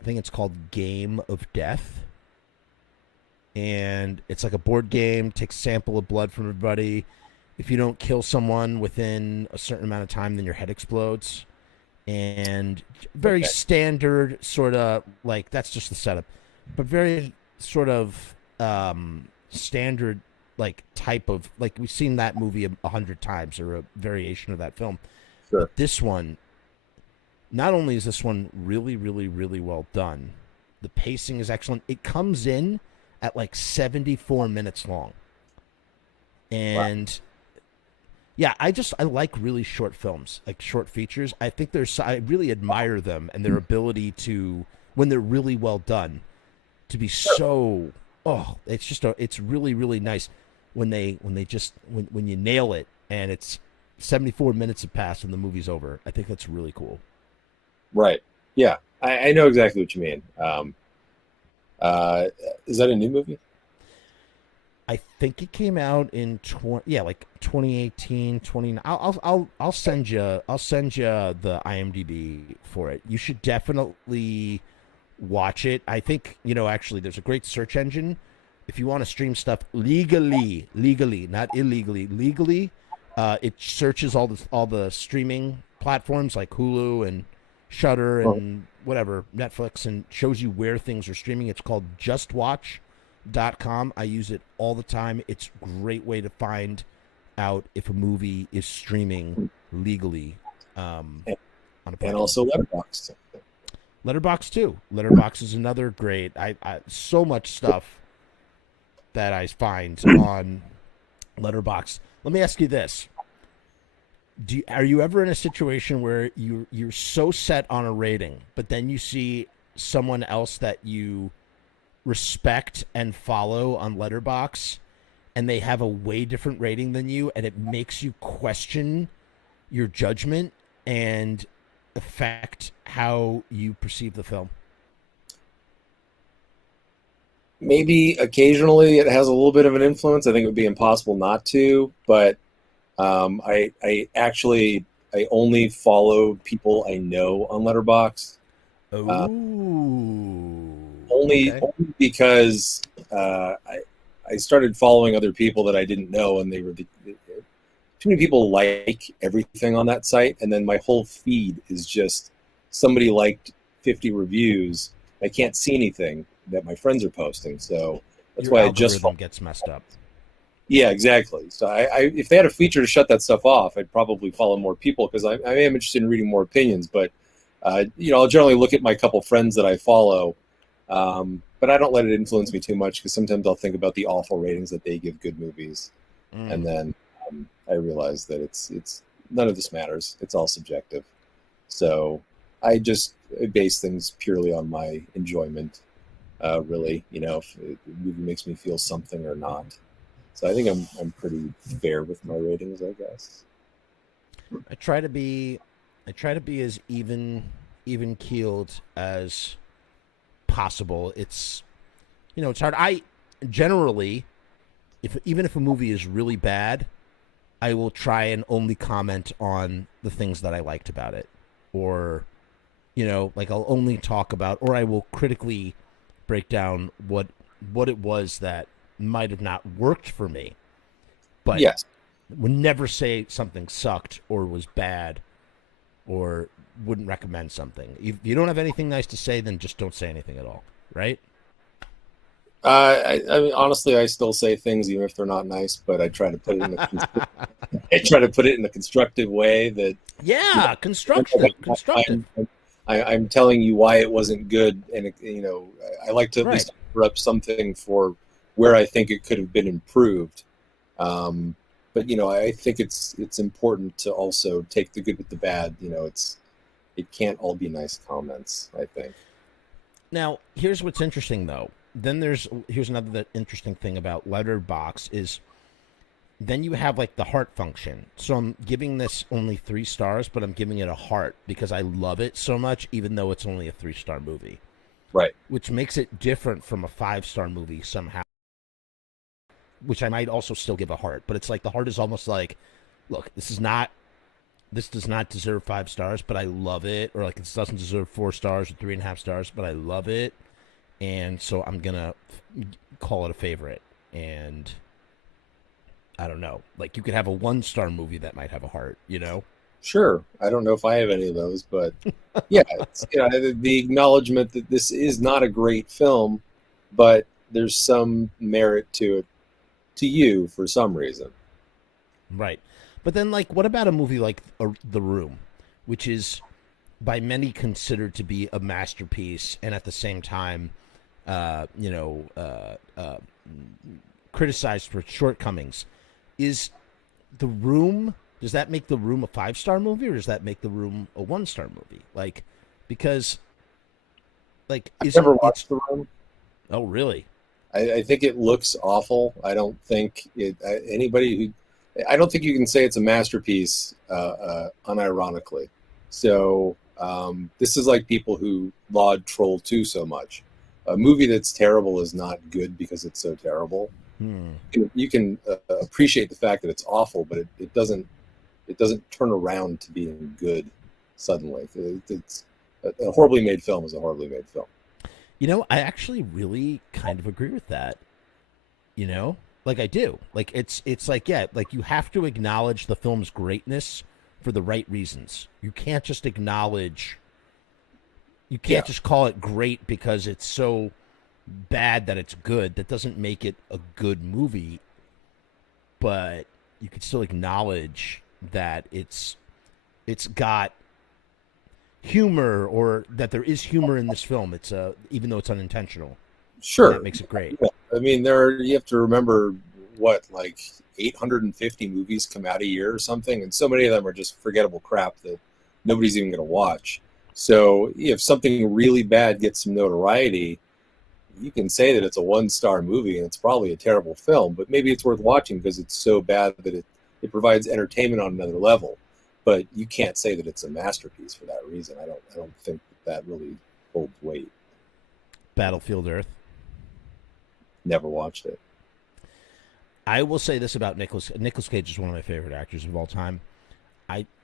I think it's called Game of Death. and it's like a board game. Takes a sample of blood from everybody. If you don't kill someone within a certain amount of time, then your head explodes. And very standard sort of like that's just the setup, but very sort of standard like type of like we've seen that movie 100 times or a variation of that film. Sure. But this one, not only is this one really, really, really well done, the pacing is excellent. It comes in at like 74 minutes long. And yeah, I like really short films, like short features. I think I really admire them and their ability to, when they're really well done, to be so, it's really, really nice when you nail it and it's 74 minutes have passed and the movie's over. I think that's really cool. Right. Yeah. I know exactly what you mean. Is that a new movie? I think it came out in 2018, 20. I'll send you the IMDb for it. You should definitely watch it. I think, actually there's a great search engine if you want to stream stuff legally, not illegally, legally. It searches all the streaming platforms like Hulu and Shudder and whatever, Netflix, and shows you where things are streaming. It's called justwatch.com. I use it all the time. It's a great way to find out if a movie is streaming legally on a platform. And also Letterboxd. Letterboxd too. Letterboxd is another great. I so much stuff that I find on Letterboxd. Let me ask you this: are you ever in a situation where you're so set on a rating, but then you see someone else that you respect and follow on Letterboxd, and they have a way different rating than you, and it makes you question your judgment and affect how you perceive the film? Maybe occasionally it has a little bit of an influence. I think it would be impossible not to, but I only follow people I know on Letterboxd. Only because I started following other people that I didn't know, and they were too many people like everything on that site, and then my whole feed is just somebody liked 50 reviews. I can't see anything that my friends are posting, so that's why I just gets messed up. Yeah, exactly. So I if they had a feature to shut that stuff off, I'd probably follow more people because I am interested in reading more opinions. But I'll generally look at my couple friends that I follow, but I don't let it influence me too much because sometimes I'll think about the awful ratings that they give good movies, and then I realize that it's none of this matters. It's all subjective. So I base things purely on my enjoyment. Really, if the movie makes me feel something or not. So I think I'm pretty fair with my ratings, I guess. I try to be as even keeled as possible. It's it's hard. I generally, even if a movie is really bad, I will try and only comment on the things that I liked about it, or like I'll only talk about, or I will critically break down what it was that might have not worked for me, but yes, would never say something sucked or was bad or wouldn't recommend something. If you don't have anything nice to say, then just don't say anything at all, right? I mean, honestly, I still say things even if they're not nice, but I try to put it in a constructive way. That constructive. I'm telling you why it wasn't good, and I like to at least offer up something for where I think it could have been improved. But I think it's important to also take the good with the bad. It can't all be nice comments, I think. Now, here's what's interesting though. Here's another interesting thing about Letterboxd is then you have like the heart function. So I'm giving this only 3 stars, but I'm giving it a heart because I love it so much, even though it's only a 3-star movie. Right. Which makes it different from a 5-star movie somehow, which I might also still give a heart. But it's like the heart is almost like, look, this does not deserve 5 stars, but I love it. Or like this doesn't deserve 4 stars or 3.5 stars, but I love it. and so I'm gonna call it a favorite. And I don't know, like you could have a 1-star movie that might have a heart, you know? Sure. I don't know if I have any of those, but yeah, it's, the acknowledgement that this is not a great film, but there's some merit to it to you for some reason. Right. But then, like, what about a movie like The Room, which is by many considered to be a masterpiece, and at the same time, criticized for its shortcomings? Is The Room, does that make The Room a 5-star movie, or does that make The Room a 1-star movie? Like, because, like, I've never watched The Room. Oh, really? I think it looks awful. I don't think I don't think you can say it's a masterpiece unironically. So this is like people who laud Troll 2 so much. A movie that's terrible is not good because it's so terrible. You can appreciate the fact that it's awful, but it doesn't turn around to being good suddenly. It's a horribly made film is a horribly made film. You know, I actually really kind of agree with that. You know, like I do. Like it's like, yeah, like you have to acknowledge the film's greatness for the right reasons. You can't just acknowledge. You can't just call it great because it's so bad that it's good. That doesn't make it a good movie. But you can still acknowledge that it's got humor, or that there is humor in this film. It's even though it's unintentional. Sure, that makes it great. Yeah. I mean, you have to remember like 850 movies come out a year or something, and so many of them are just forgettable crap that nobody's even going to watch. So if something really bad gets some notoriety, you can say that it's a 1-star movie and it's probably a terrible film, but maybe it's worth watching because it's so bad that it provides entertainment on another level. But you can't say that it's a masterpiece for that reason. I don't think that really holds weight. Battlefield Earth. Never watched it. I will say this about Nicolas Cage is one of my favorite actors of all time.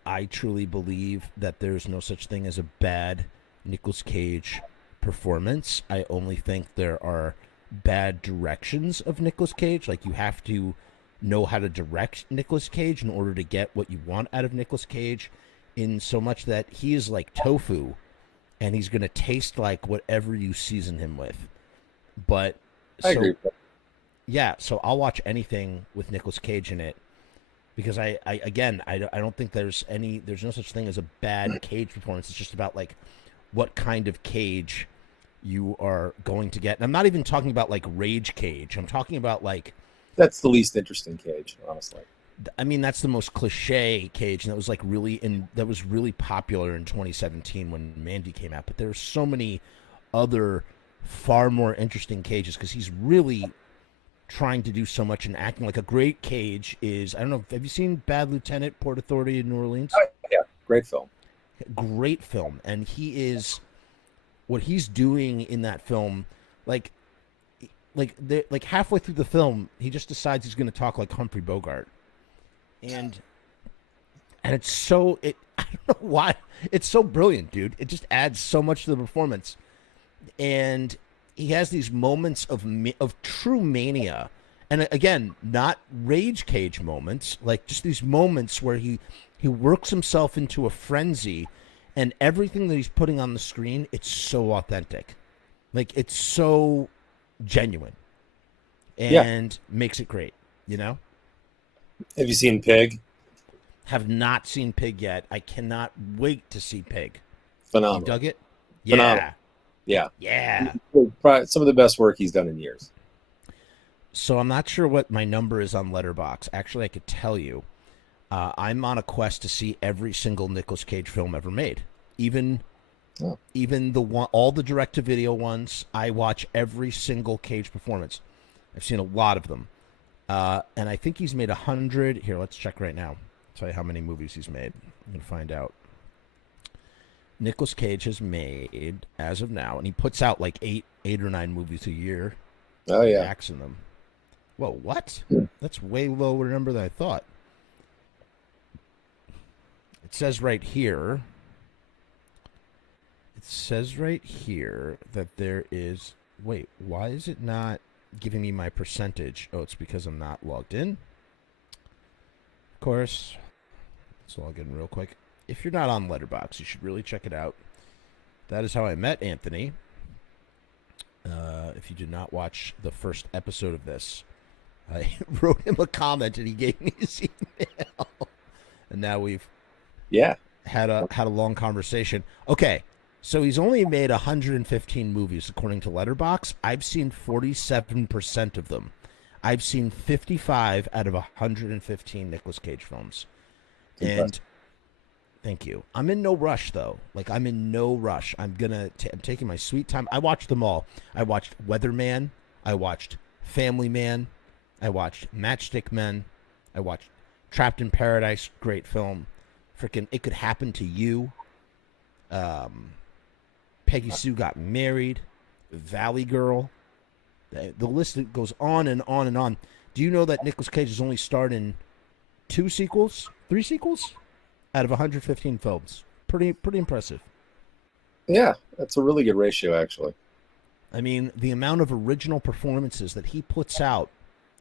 I truly believe that there's no such thing as a bad Nicolas Cage performance. I only think there are bad directions of Nicolas Cage. Like, you have to know how to direct Nicolas Cage in order to get what you want out of Nicolas Cage, in so much that he is like tofu and he's going to taste like whatever you season him with. But I agree. Yeah, so I'll watch anything with Nicolas Cage in it, because I don't think there's no such thing as a bad Cage performance. It's just about like what kind of Cage you are going to get. And I'm not even talking about like Rage Cage. I'm talking about like, that's the least interesting Cage, honestly. I mean, that's the most cliche Cage, and that was like that was really popular in 2017 when Mandy came out. But there's so many other far more interesting Cages, because he's really trying to do so much in acting. Like, a great Cage is, I don't know, have you seen Bad Lieutenant, Port Authority in New Orleans? Yeah, great film. Great film. And what he's doing in that film, like halfway through the film, he just decides he's going to talk like Humphrey Bogart. And it's so, I don't know why, it's so brilliant, dude. It just adds so much to the performance. And he has these moments of true mania. And again, not Rage Cage moments, like just these moments where he works himself into a frenzy, and everything that he's putting on the screen, it's so authentic. Like, it's so genuine and makes it great, you know? Have you seen Pig? Have not seen Pig yet. I cannot wait to see Pig. Phenomenal. You dug it? Phenomenal. Yeah. Yeah. Probably some of the best work he's done in years. So I'm not sure what my number is on Letterboxd. Actually, I could tell you. I'm on a quest to see every single Nicolas Cage film ever made. Even all the direct-to-video ones. I watch every single Cage performance. I've seen a lot of them. And I think he's made 100. Here, let's check right now. I'll tell you how many movies he's made. I'm going to find out. Nicolas Cage has made, as of now, and he puts out like eight or nine movies a year. Oh, yeah. Acts in them. Whoa, what? That's way lower number than I thought. It says right here that there is Wait, why is it not giving me my percentage? Oh, it's because I'm not logged in. Of course. Let's log in real quick. If you're not on Letterboxd, you should really check it out. That is how I met Anthony. If you did not watch the first episode of this, I wrote him a comment and he gave me his email. And now we've had a long conversation. Okay, so he's only made 115 movies according to Letterboxd. I've seen 47% of them. I've seen 55 out of 115 Nicolas Cage films. And thank you. I'm in no rush, though. Like, I'm in no rush. I'm taking my sweet time. I watched them all. I watched Weatherman. I watched Family Man. I watched Matchstick Men. I watched Trapped in Paradise. Great film. Freaking It Could Happen to You. Peggy Sue Got Married. Valley Girl. The list goes on and on and on. Do you know that Nicolas Cage has only starred in 3 sequels out of 115 films? Pretty impressive. Yeah, that's a really good ratio, actually. I mean, the amount of original performances that he puts out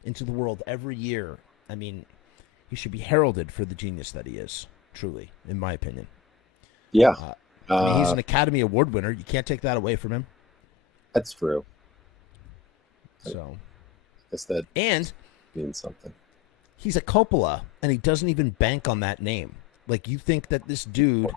into the world every year, I mean, he should be heralded for the genius that he is, truly, in my opinion. Yeah. I mean, he's an Academy Award winner. You can't take that away from him. That's true. So, I guess that and means something. He's a Coppola, and he doesn't even bank on that name. Like, you think that this dude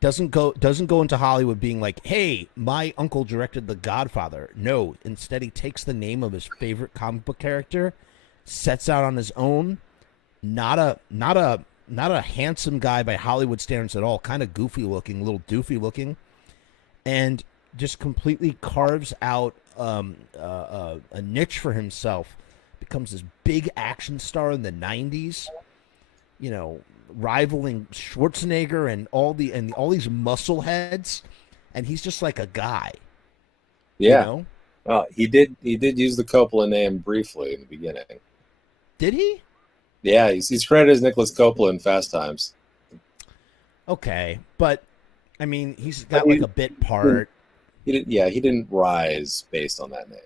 doesn't go into Hollywood being like, "Hey, my uncle directed The Godfather." No, instead he takes the name of his favorite comic book character, sets out on his own. Not a handsome guy by Hollywood standards at all. Kind of goofy looking, little doofy looking, and just completely carves out a niche for himself. Becomes this big action star in the 90s, you know, rivaling Schwarzenegger and all these muscle heads, and he's just like a guy. Yeah. You know? Well, he did use the Coppola name briefly in the beginning. Did he? Yeah, he's credited as Nicholas Coppola in Fast Times. Okay, but I mean, he's got like a bit part. He didn't rise based on that name.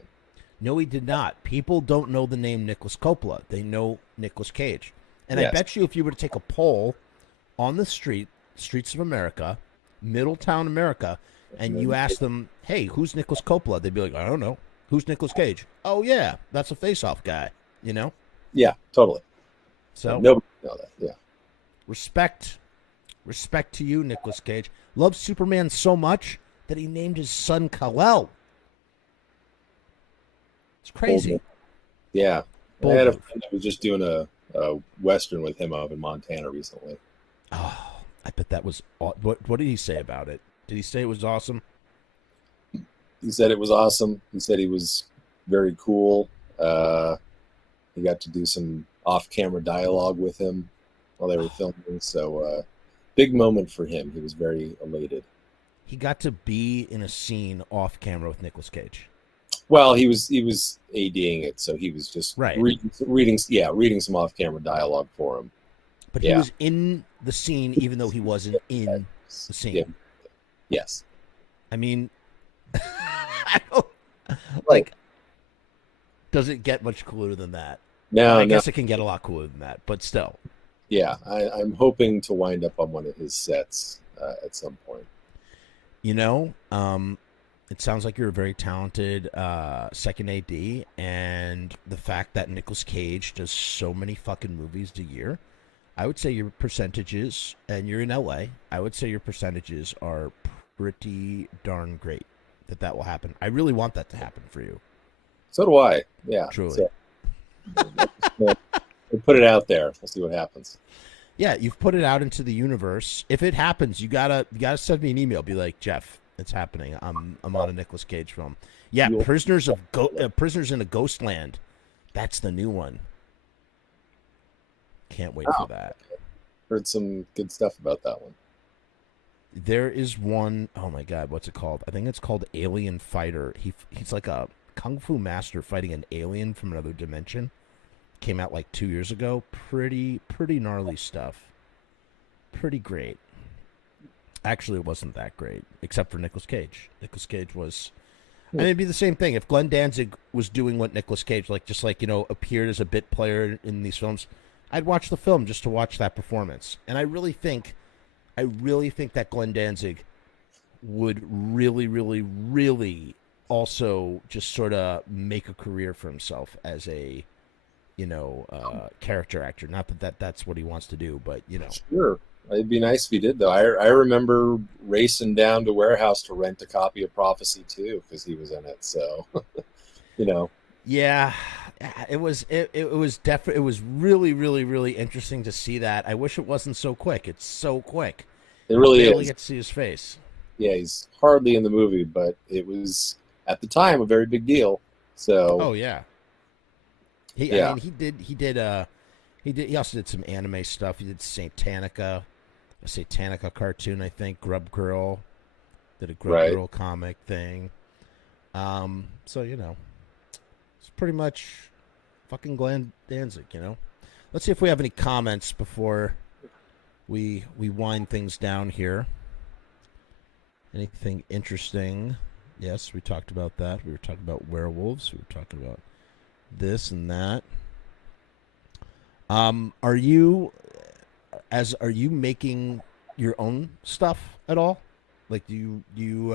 No, he did not. People don't know the name Nicholas Coppola. They know Nicolas Cage. And Yes. I bet you if you were to take a poll on the streets of America, Middletown, America, and you ask them, "Hey, who's Nicholas Coppola?" They'd be like, "I don't know." "Who's Nicolas Cage?" "Oh, yeah, that's a Face-Off guy," you know? Yeah, totally. So Nobody know that. Yeah. respect to you, Nicolas Cage. Loves Superman so much that he named his son Kal-El. It's crazy. Yeah. Bold I had a move. friend that was just doing a Western with him up in Montana recently. Oh, I bet that was. What did he say about it? Did he say it was awesome? He said it was awesome. He said he was very cool. He got to do some off-camera dialogue with him while they were filming. So big moment for him. He was very elated. He got to be in a scene off camera with Nicolas Cage. Well, he was ADing it, so he was just Right. reading some off-camera dialogue for him. But he was in the scene even though he wasn't in the scene. Yeah. Yes. I mean, I don't, like, does it get much cooler than that? No, I guess it can get a lot cooler than that, but still. Yeah, I'm hoping to wind up on one of his sets at some point. You know, it sounds like you're a very talented second AD, and the fact that Nicolas Cage does so many fucking movies a year, I would say your percentages, and you're in LA, I would say your percentages are pretty darn great that will happen. I really want that to happen for you. So do I. Yeah. Truly. So, we'll put it out there. We'll see what happens. Yeah, you've put it out into the universe. If it happens, you gotta send me an email. Be like, "Jeff, it's happening. I'm on a Nicolas Cage film." Yeah, Prisoners in a Ghostland. That's the new one. Can't wait for that. Heard some good stuff about that one. There is one, oh my God, what's it called? I think it's called Alien Fighter. He's like a kung fu master fighting an alien from another dimension. Came out like 2 years ago. Pretty gnarly stuff. Pretty great. Actually, it wasn't that great, except for Nicolas Cage. Nicolas Cage was, I mean, it'd be the same thing if Glenn Danzig was doing what Nicolas Cage, appeared as a bit player in these films. I'd watch the film just to watch that performance, and I really think that Glenn Danzig would really, really, really also just sort of make a career for himself as a, character actor. Not that's what he wants to do, but Sure. It'd be nice if he did, though. I remember racing down to Warehouse to rent a copy of Prophecy too, because he was in it. So, Yeah, it was definitely, it was really, really, really interesting to see that. I wish it wasn't so quick. It's so quick. It really You barely is. get to see his face. Yeah, he's hardly in the movie, but it was at the time a very big deal. So, Oh yeah. Yeah. I mean, he also did some anime stuff. He did a Satanica cartoon, I think. Grub Girl did a Grub Right. Girl comic thing. So it's pretty much fucking Glenn Danzig. Let's see if we have any comments before we wind things down here. Anything interesting? Yes, we talked about that. We were talking about werewolves. We were talking about this and that. Are you making your own stuff at all? Like, do you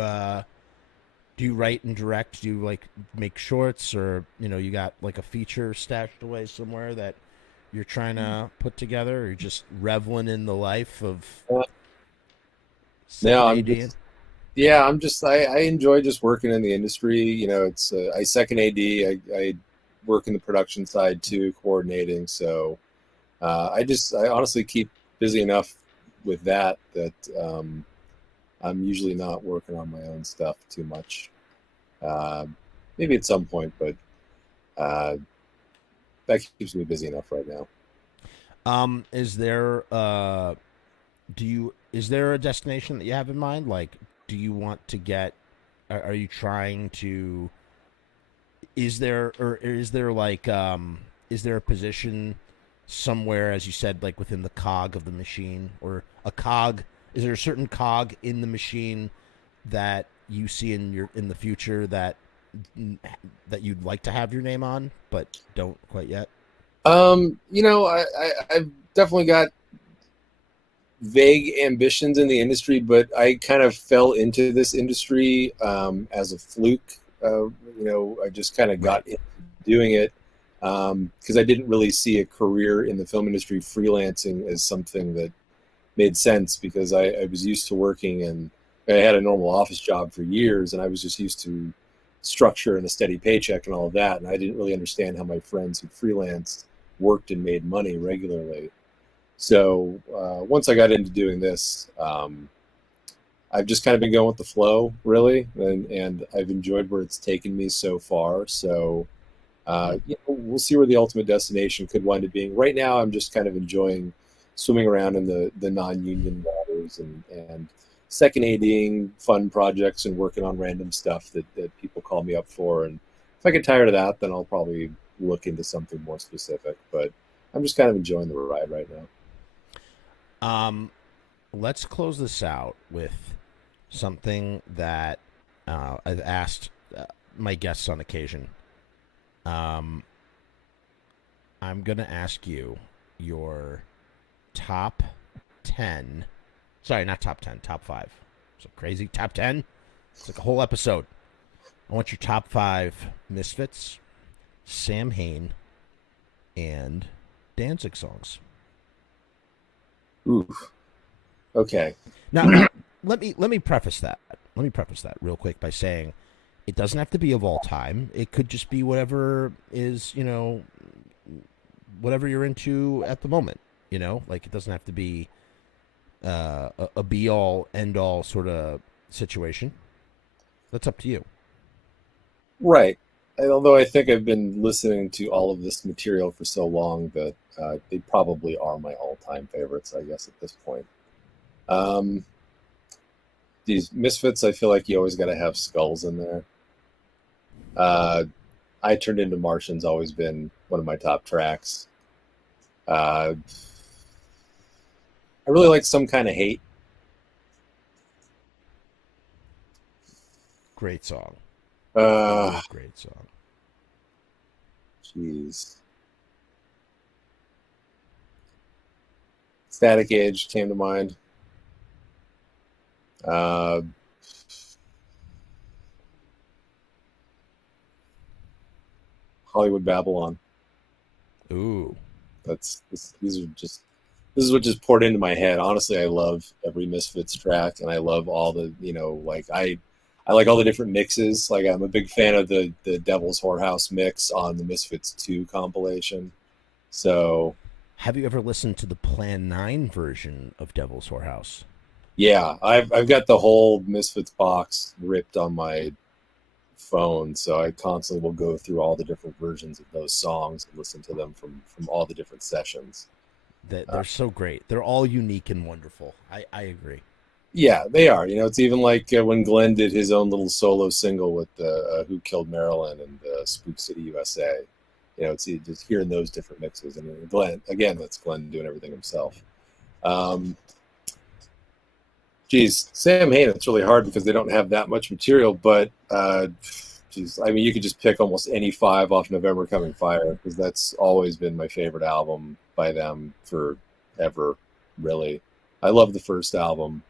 write and direct? Do you make shorts, or you got like a feature stashed away somewhere that you're trying to put together, or you're just reveling in the life of? No, I enjoy just working in the industry. It's I second AD. I work in the production side too, coordinating. So I honestly keep busy enough with that I'm usually not working on my own stuff too much. Maybe at some point, but that keeps me busy enough right now. Is there is there a destination that you have in mind? Like, do you want to get? Are you trying to? Is there a position somewhere, as you said, like within the cog of the machine, or a cog? Is there a certain cog in the machine that you see in the future that you'd like to have your name on, but don't quite yet? I've definitely got vague ambitions in the industry, but I kind of fell into this industry as a fluke. I just kind of got into doing it because I didn't really see a career in the film industry freelancing as something that made sense, because I was used to working, and I had a normal office job for years, and I was just used to structure and a steady paycheck and all of that. And I didn't really understand how my friends who freelanced worked and made money regularly. So once I got into doing this, I've just kind of been going with the flow, really, and I've enjoyed where it's taken me so far. So we'll see where the ultimate destination could wind up being. Right now, I'm just kind of enjoying swimming around in the non-union waters and second ADing fun projects and working on random stuff that people call me up for. And if I get tired of that, then I'll probably look into something more specific. But I'm just kind of enjoying the ride right now. Let's close this out with something that I've asked my guests on occasion. I'm going to ask you your top 10. Sorry, not top 10, top 5. So crazy. Top 10? It's like a whole episode. I want your top 5 Misfits, Sam Hain, and Danzig songs. Oof. Okay. Now, let me preface that. Let me preface that real quick by saying it doesn't have to be of all time. It could just be whatever is, whatever you're into at the moment. Like, it doesn't have to be a be all end all sort of situation. That's up to you. Right. Although I think I've been listening to all of this material for so long that they probably are my all-time favorites, I guess, at this point. These Misfits, I feel like you always got to have skulls in there. I Turned Into Martian's always been one of my top tracks. I really like Some Kind of Hate. Great song. Great song. Jeez. Static Age came to mind. Hollywood Babylon. Ooh. This is what just poured into my head. Honestly, I love every Misfits track, and I love all the, like I like all the different mixes. Like I'm a big fan of the Devil's Whorehouse mix on the Misfits 2 compilation. So, have you ever listened to the Plan 9 version of Devil's Whorehouse? Yeah, I've got the whole Misfits box ripped on my phone, so I constantly will go through all the different versions of those songs and listen to them from all the different sessions. They're so great. They're all unique and wonderful. I agree. Yeah, they are. It's even like when Glenn did his own little solo single with Who Killed Marilyn and Spook City, USA. It's just hearing those different mixes. And Glenn, again, that's Glenn doing everything himself. Geez, Sam Hain, it's really hard because they don't have that much material, but you could just pick almost any 5 off November Coming Fire, because that's always been my favorite album by them forever, really. I love the first album.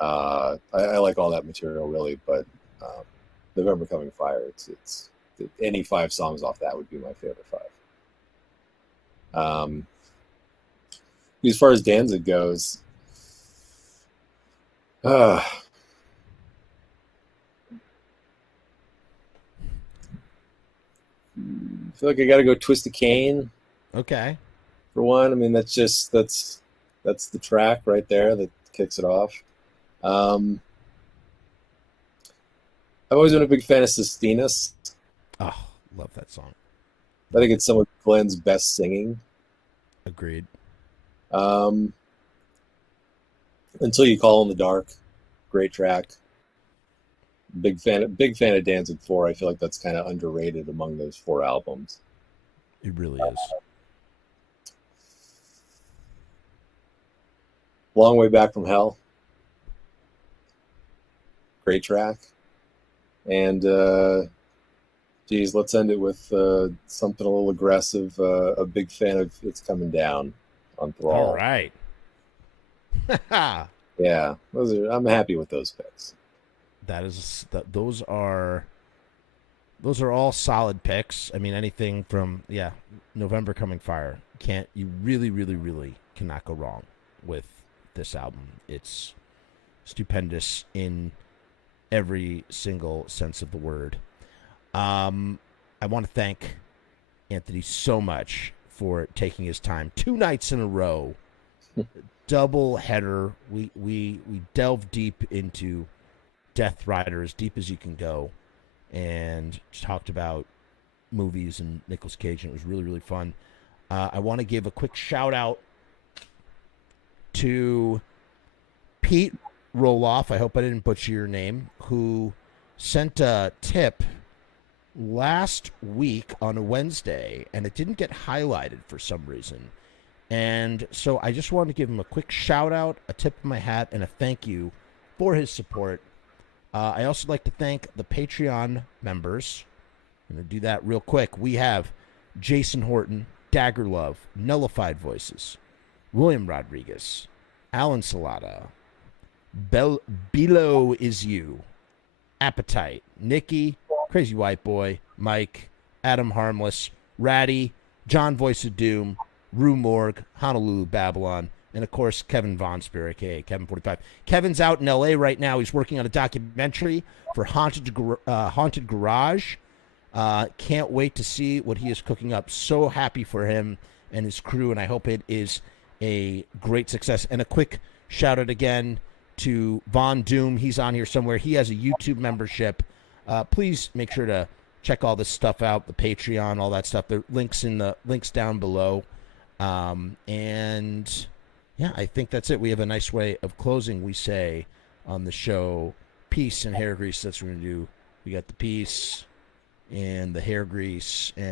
I like all that material, really, but November Coming Fire, it's any 5 songs off that would be my favorite 5. As far as Danzig goes, I feel like I got to go Twist a Cane. Okay. For one, I mean that's the track right there that kicks it off. I've always been a big fan of Sistinus. Oh, love that song. I think it's some of Glenn's best singing. Agreed. Until You Call in the Dark, great track. Big fan of Danzig 4. I feel like that's kind of underrated among those 4 albums. It really is. Long Way Back from Hell, great track. And let's end it with something a little aggressive. A big fan of It's Coming Down on Thrall. All right. Yeah, I'm happy with those picks. Those are all solid picks. I mean, anything from November Coming Fire. You really cannot go wrong with this album. It's stupendous in every single sense of the word. I want to thank Anthony so much for taking his time 2 nights in a row. Double header. We delve deep into Death Rider, as deep as you can go, and talked about movies and Nicolas Cage, and it was really fun. I want to give a quick shout out to Pete Roloff, I hope I didn't butcher your name, who sent a tip last week on a Wednesday, and it didn't get highlighted for some reason. And so I just wanted to give him a quick shout out, a tip of my hat, and a thank you for his support. I also like to thank the Patreon members. I'm going to do that real quick. We have Jason Horton, Dagger Love, Nullified Voices, William Rodriguez, Alan Salata, Below Is You, Appetite, Nikki, Crazy White Boy, Mike, Adam Harmless, Ratty, John Voice of Doom, Rue Morgue, Honolulu Babylon, and of course Kevin Von Spirit, aka Kevin 45. Kevin's out in LA right now. He's working on a documentary for Haunted Garage. Can't wait to see what he is cooking up. So happy for him and his crew, and I hope it is a great success. And a quick shout out again to Von Doom. He's on here somewhere. He has a YouTube membership. Please make sure to check all this stuff out, the Patreon, all that stuff. The links down below. And yeah, I think that's it. We have a nice way of closing. We say on the show, peace and hair grease. That's what we're going to do. We got the peace and the hair grease. And